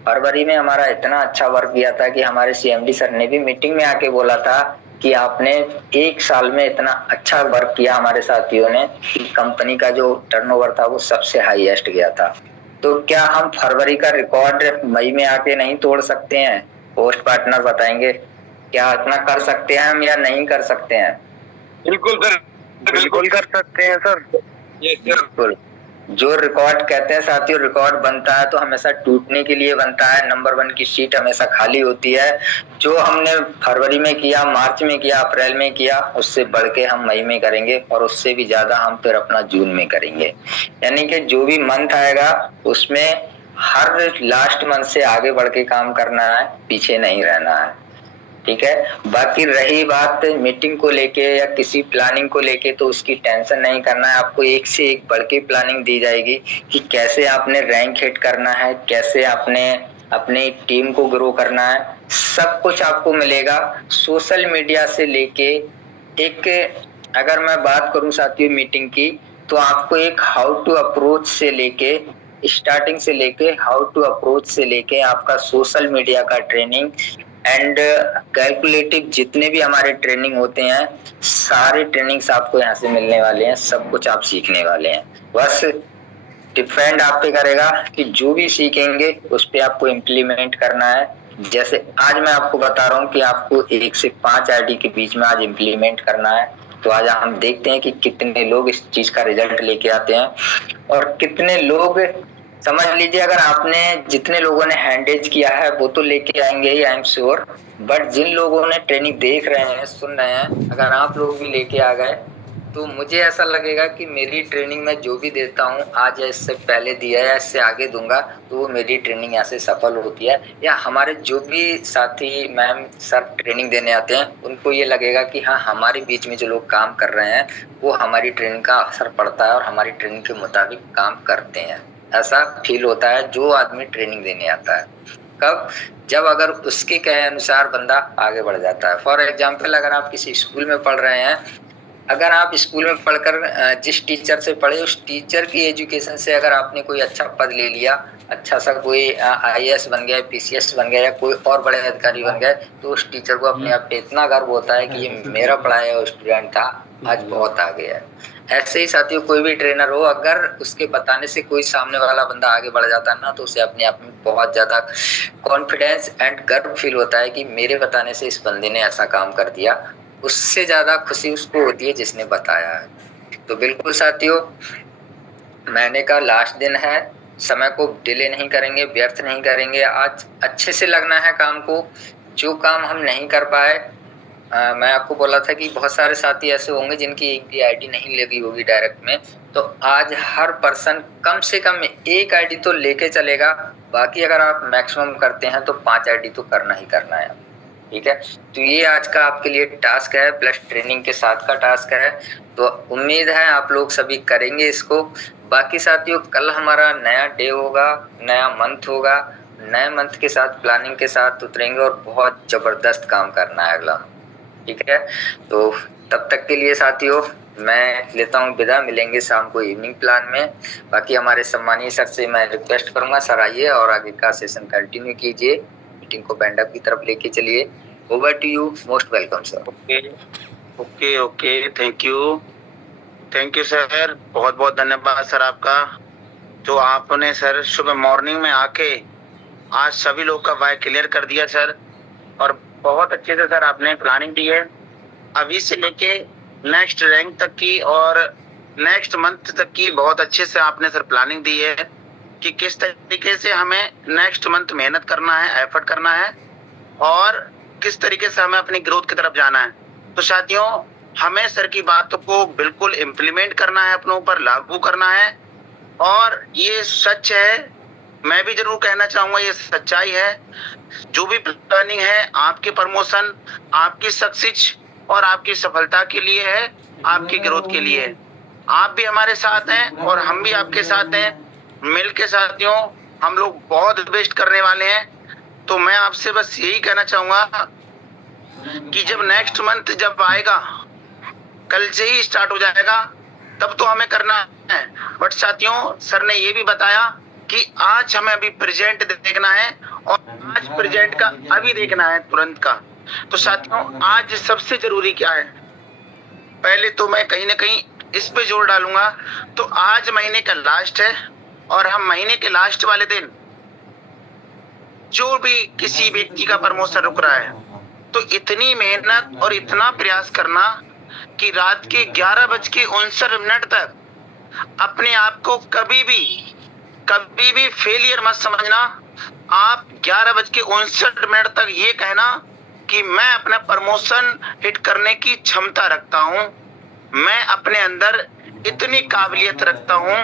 फरवरी में हमारा इतना अच्छा वर्क किया था कि हमारे CMD सर ने भी मीटिंग में आके बोला था कि आपने एक साल में इतना अच्छा वर्क किया हमारे साथियों ने कि कंपनी का जो टर्नओवर था वो सबसे हाईएस्ट गया था। तो क्या हम फरवरी का रिकॉर्ड मई में आके नहीं तोड़ सकते हैं? पोस्ट पार्टनर बताएंगे क्या इतना कर सकते हैं हम या नहीं कर सकते हैं? बिल्कुल सर, बिल्कुल कर सकते हैं सर। बिल्कुल। जो रिकॉर्ड कहते हैं साथियों, रिकॉर्ड बनता है तो हमेशा टूटने के लिए बनता है। नंबर 1 की सीट हमेशा खाली होती है। जो हमने फरवरी में किया, मार्च में किया, अप्रैल में किया, उससे बढ़ के हम मई में करेंगे और उससे भी ज्यादा हम फिर अपना जून में करेंगे। यानी कि जो भी मंथ आएगा उसमें हर लास्ट मंथ से आगे बढ़ के काम करना है, पीछे नहीं रहना है। ठीक है। बाकी रही बात मीटिंग को लेके या किसी प्लानिंग को लेके, तो उसकी टेंशन नहीं करना है। आपको एक से एक बढ़ के प्लानिंग दी जाएगी कि कैसे आपने रैंक हिट करना है, कैसे आपने अपनी टीम को ग्रो करना है, सब कुछ आपको मिलेगा। सोशल मीडिया से लेके एक, अगर मैं बात करूं साथियों मीटिंग की, तो आपको एक हाउ टू अप्रोच से लेके, स्टार्टिंग से लेके हाउ टू अप्रोच से लेके आपका सोशल मीडिया का ट्रेनिंग एंड कैलकुलेटिव जितने भी हमारे ट्रेनिंग होते हैं, सारे ट्रेनिंग्स आपको यहाँ से मिलने वाले हैं। सब कुछ आप सीखने वाले हैं। बस डिपेंड आप पे करेगा कि जो भी सीखेंगे उस पे आपको इम्प्लीमेंट करना है। जैसे आज मैं आपको बता रहा हूँ कि आपको 1 से 5 आईडी के बीच में आज इम्प्लीमेंट करना है। तो आज हम देखते हैं कि कितने लोग इस चीज का रिजल्ट लेके आते हैं और कितने लोग, समझ लीजिए अगर आपने, जितने लोगों ने हैंडेज किया है वो तो लेके आएंगे ही, आई एम श्योर। बट जिन लोगों ने ट्रेनिंग देख रहे हैं, सुन रहे हैं, अगर आप लोग भी लेके आ गए तो मुझे ऐसा लगेगा कि मेरी ट्रेनिंग में जो भी देता हूँ आज या इससे पहले दिया या इससे आगे दूंगा, तो वो मेरी ट्रेनिंग यहाँ से सफल होती है। या हमारे जो भी साथी मैम सर ट्रेनिंग देने आते हैं, उनको ये लगेगा कि हाँ, हमारे बीच में जो लोग काम कर रहे हैं वो हमारी ट्रेनिंग का असर पड़ता है और हमारी ट्रेनिंग के मुताबिक काम करते हैं। ऐसा फील होता है जो आदमी ट्रेनिंग देने आता है। कब? जब अगर उसके कहे अनुसार बंदा आगे बढ़ जाता है। फॉर एग्जाम्पल, अगर आप किसी स्कूल में पढ़ रहे हैं, अगर आप स्कूल में पढ़कर जिस टीचर से पढ़े, उस टीचर की एजुकेशन से अगर आपने कोई अच्छा पद ले लिया, अच्छा सा कोई IAS बन गया, PCS बन गया या कोई और बड़े अधिकारी बन गए, तो उस टीचर को अपने आप पे इतना गर्व होता है कि ये मेरा पढ़ाया हुआ स्टूडेंट था, आज बहुत आगे है। ऐसे ही साथियों, कोई भी ट्रेनर हो, अगर उसके बताने से कोई सामने वाला बंदा आगे बढ़ जाता है ना, तो उसे अपने आप में बहुत ज्यादा कॉन्फिडेंस एंड गर्व फील होता है कि मेरे बताने से इस बंदे ने ऐसा काम कर दिया। उससे ज्यादा खुशी उसको होती है जिसने बताया है। तो बिल्कुल साथियों, महीने का लास्ट दिन है, समय को डिले नहीं करेंगे, व्यर्थ नहीं करेंगे। आज अच्छे से लगना है काम को। जो काम हम नहीं कर पाए, मैं आपको बोला था कि बहुत सारे साथी ऐसे होंगे जिनकी एक भी आईडी नहीं लगी होगी डायरेक्ट में, तो आज हर पर्सन कम से कम 1 आईडी तो लेके चलेगा। बाकी अगर आप मैक्सिमम करते हैं तो 5 आईडी तो करना ही करना है। ठीक है। तो ये आज का आपके लिए टास्क है, प्लस ट्रेनिंग के साथ का टास्क है। तो उम्मीद है आप लोग सभी करेंगे इसको। बाकी साथियों, कल हमारा नया डे होगा, नया मंथ होगा, नए मंथ के साथ प्लानिंग के साथ उतरेंगे और बहुत जबरदस्त काम करना है अगला। ठीक है। तो तब तक के लिए साथियों मैं लेता हूँ विदा। मिलेंगे शाम को इवनिंग प्लान में। बाकी हमारे सम्मानीय सर से मैं रिक्वेस्ट करूंगा, सर आइए और आगे का सेशन कंटिन्यू कीजिए, मीटिंग को बैंड अप की तरफ लेके चलिए। Over to you, most welcome sir. Okay, thank you sir, बहुत बहुत धन्यवाद सर आपका। जो आपने सर सुबह मॉर्निंग में आके आज सभी लोग का वाई क्लियर कर दिया सर, और बहुत अच्छे से सर आपने प्लानिंग दी है अभी से लेके नेक्स्ट रैंक तक की और नेक्स्ट मंथ तक की। बहुत अच्छे से आपने सर प्लानिंग दी है कि किस तरीके से हमें नेक्स्ट मंथ मेहनत करना है, एफर्ट करना है और किस तरीके से हमें अपनी ग्रोथ की तरफ जाना है। तो साथियों, हमें सर की बातों को बिल्कुल इम्प्लीमेंट करना है, अपने ऊपर लागू करना है। और ये सच है, मैं भी जरूर कहना चाहूंगा, ये सच्चाई है। जो भी प्लानिंग है आपके प्रमोशन, आपकी सक्सेस और आपकी सफलता के लिए है, आपकी ग्रोथ के लिए है। आप भी हमारे साथ हैं और हम भी आपके साथ हैं। मिल के साथियों हम लोग बहुत बेस्ट करने वाले हैं। तो मैं आपसे बस यही कहना चाहूंगा कि जब नेक्स्ट मंथ जब आएगा, कल से ही स्टार्ट हो जाएगा, तब तो हमें करना है। बट साथियों, सर ने ये भी बताया कि आज हमें अभी प्रेजेंट देखना है और आज प्रेजेंट का अभी देखना है तुरंत का। तो साथियों आज सबसे जरूरी क्या है, पहले तो मैं कहीं ना कहीं इस पे जोर डालूंगा। तो आज महीने का लास्ट है और हम महीने के लास्ट वाले दिन जो भी किसी व्यक्ति का प्रमोशन रुक रहा है तो इतनी मेहनत और इतना प्रयास करना कि रात के 11:59 तक अपने आप को कभी भी फेलियर मत समझना। आप 11:59 तक ये कहना कि मैं अपना प्रमोशन हिट करने की क्षमता रखता हूं, मैं अपने अंदर इतनी काबिलियत रखता हूं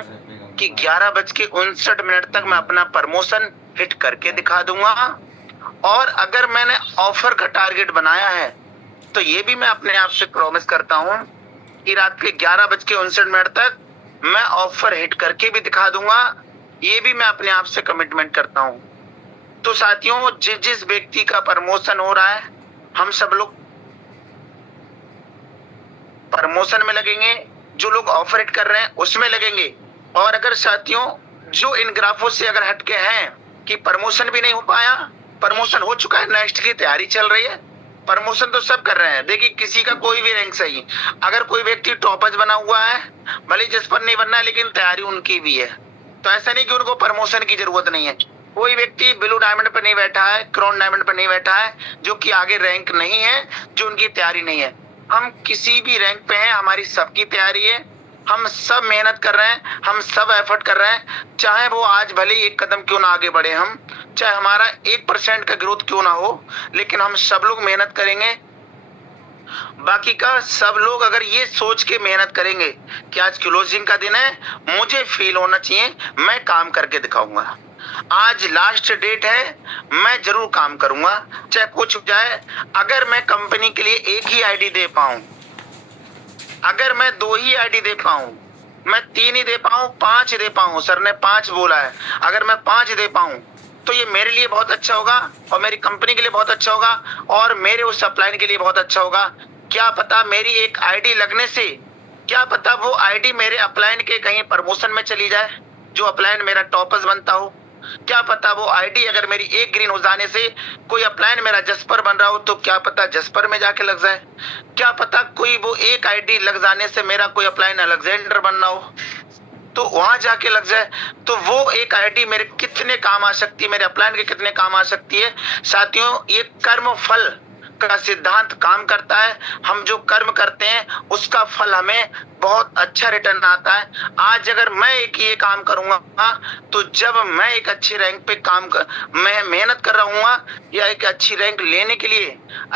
कि 11:59 तक मैं अपना प्रमोशन हिट करके दिखा दूंगा। और अगर मैंने ऑफर का टारगेट बनाया है तो ये भी मैं अपने आप से प्रॉमिस करता हूं कि रात के 11:59 तक मैं ऑफर हिट करके भी दिखा दूंगा। ये भी मैं अपने आप से कमिटमेंट करता हूं। तो साथियों जिस व्यक्ति का प्रमोशन हो रहा है हम सब लोग प्रमोशन में लगेंगे, जो लोग ऑफर हिट कर रहे हैं उसमें लगेंगे। और अगर साथियों जो इन ग्राफों से अगर हटके हैं कि प्रमोशन भी नहीं हो पाया, प्रमोशन हो चुका है, नेक्स्ट की तैयारी चल रही है, प्रमोशन तो सब कर रहे हैं। देखिए किसी का कोई भी रैंक सही, अगर कोई व्यक्ति टॉपर्स बना हुआ है, भले जिस पर नहीं बनना है लेकिन तैयारी उनकी भी है, तो ऐसा नहीं कि उनको प्रमोशन की जरूरत नहीं है। कोई व्यक्ति ब्लू डायमंड पर नहीं बैठा है, क्राउन डायमंड पर नहीं बैठा है, जो कि आगे रैंक नहीं है, जो उनकी तैयारी नहीं है। हम किसी भी रैंक पे हैं, हमारी सबकी तैयारी है, हम सब मेहनत कर रहे हैं, हम सब एफर्ट कर रहे हैं, चाहे वो आज भले एक कदम क्यों ना आगे बढ़े, हम चाहे हमारा 1% का ग्रोथ क्यों ना हो, लेकिन हम सब लोग मेहनत करेंगे। बाकी का सब लोग अगर ये सोच के मेहनत करेंगे कि आज क्लोजिंग का दिन है, मुझे फील होना चाहिए, मैं काम करके दिखाऊंगा, आज लास्ट डेट है, मैं जरूर काम करूंगा चाहे कुछ हो जाए। अगर मैं कंपनी के लिए एक ही आईडी दे पाऊं, अगर मैं 2 ही आईडी दे पाऊं, मैं 3 ही दे पाऊं, 5 दे पाऊं, सर ने 5 बोला है, अगर मैं 5 दे पाऊं तो ये मेरे लिए बहुत अच्छा होगा और मेरी कंपनी के लिए बहुत अच्छा होगा और मेरे उस अपलाइन के लिए बहुत अच्छा होगा। क्या पता मेरी एक आईडी लगने से, क्या पता वो आईडी मेरे अपलाइन के कहीं प्रमोशन में चली जाए, जो अपलाइन मेरा टॉपर्स बनता हो। क्या पता वो आईडी अगर मेरी एक ग्रीन हो जाने से कोई अपलाइन मेरा जस्पर बन रहा हो तो क्या पता जस्पर में जाके लग जाए। क्या पता कोई वो एक आईडी लग जाने से मेरा कोई अपलाइन अलेक्जेंडर बनना हो तो वहां जाके लग जाए, तो वो एक आईडी मेरे कितने काम आ सकती है, मेरे अपलाइन के कितने काम आ सकती है। साथियों ये कर्म फल का सिद्धांत काम करता है, हम जो कर्म करते हैं उसका फल हमें बहुत अच्छा रिटर्न आता है। आज अगर मैं एक ये काम करूंगा तो जब मैं एक अच्छी रैंक पे मैं मेहनत कर रहा हूँ या एक अच्छी रैंक लेने के लिए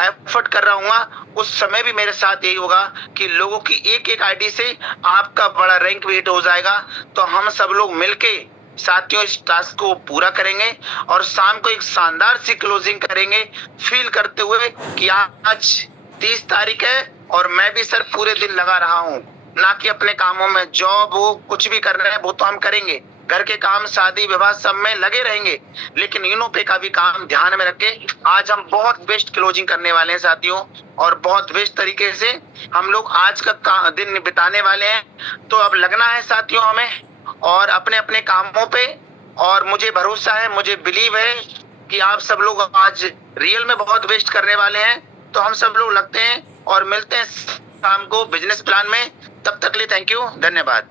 एफर्ट कर रहा हूँ, उस समय भी मेरे साथ यही होगा कि लोगों की एक एक आईडी से आपका बड़ा रैंक भी हिट हो जाएगा। तो हम सब लोग मिलके साथियों इस टास्क को पूरा करेंगे और शाम को एक शानदार सी क्लोजिंग करेंगे, फील करते हुए कि आज 30 तारीख है और मैं भी सर पूरे दिन लगा रहा हूँ, ना कि अपने कामों में जॉब हो कुछ भी कर रहे हैं वो तो हम करेंगे, घर के काम शादी विवाह सब में लगे रहेंगे, लेकिन इनों पे का भी काम ध्यान में रखे। आज हम बहुत बेस्ट क्लोजिंग करने वाले हैं साथियों और बहुत बेस्ट तरीके से हम लोग आज का दिन बिताने वाले हैं। तो अब लगना है साथियों हमें और अपने अपने कामों पे, और मुझे भरोसा है, मुझे बिलीव है कि आप सब लोग आज रियल में बहुत बेस्ट करने वाले हैं। तो हम सब लोग लगते हैं और मिलते हैं शाम को बिजनेस प्लान में। तब तक लिए थैंक यू, धन्यवाद।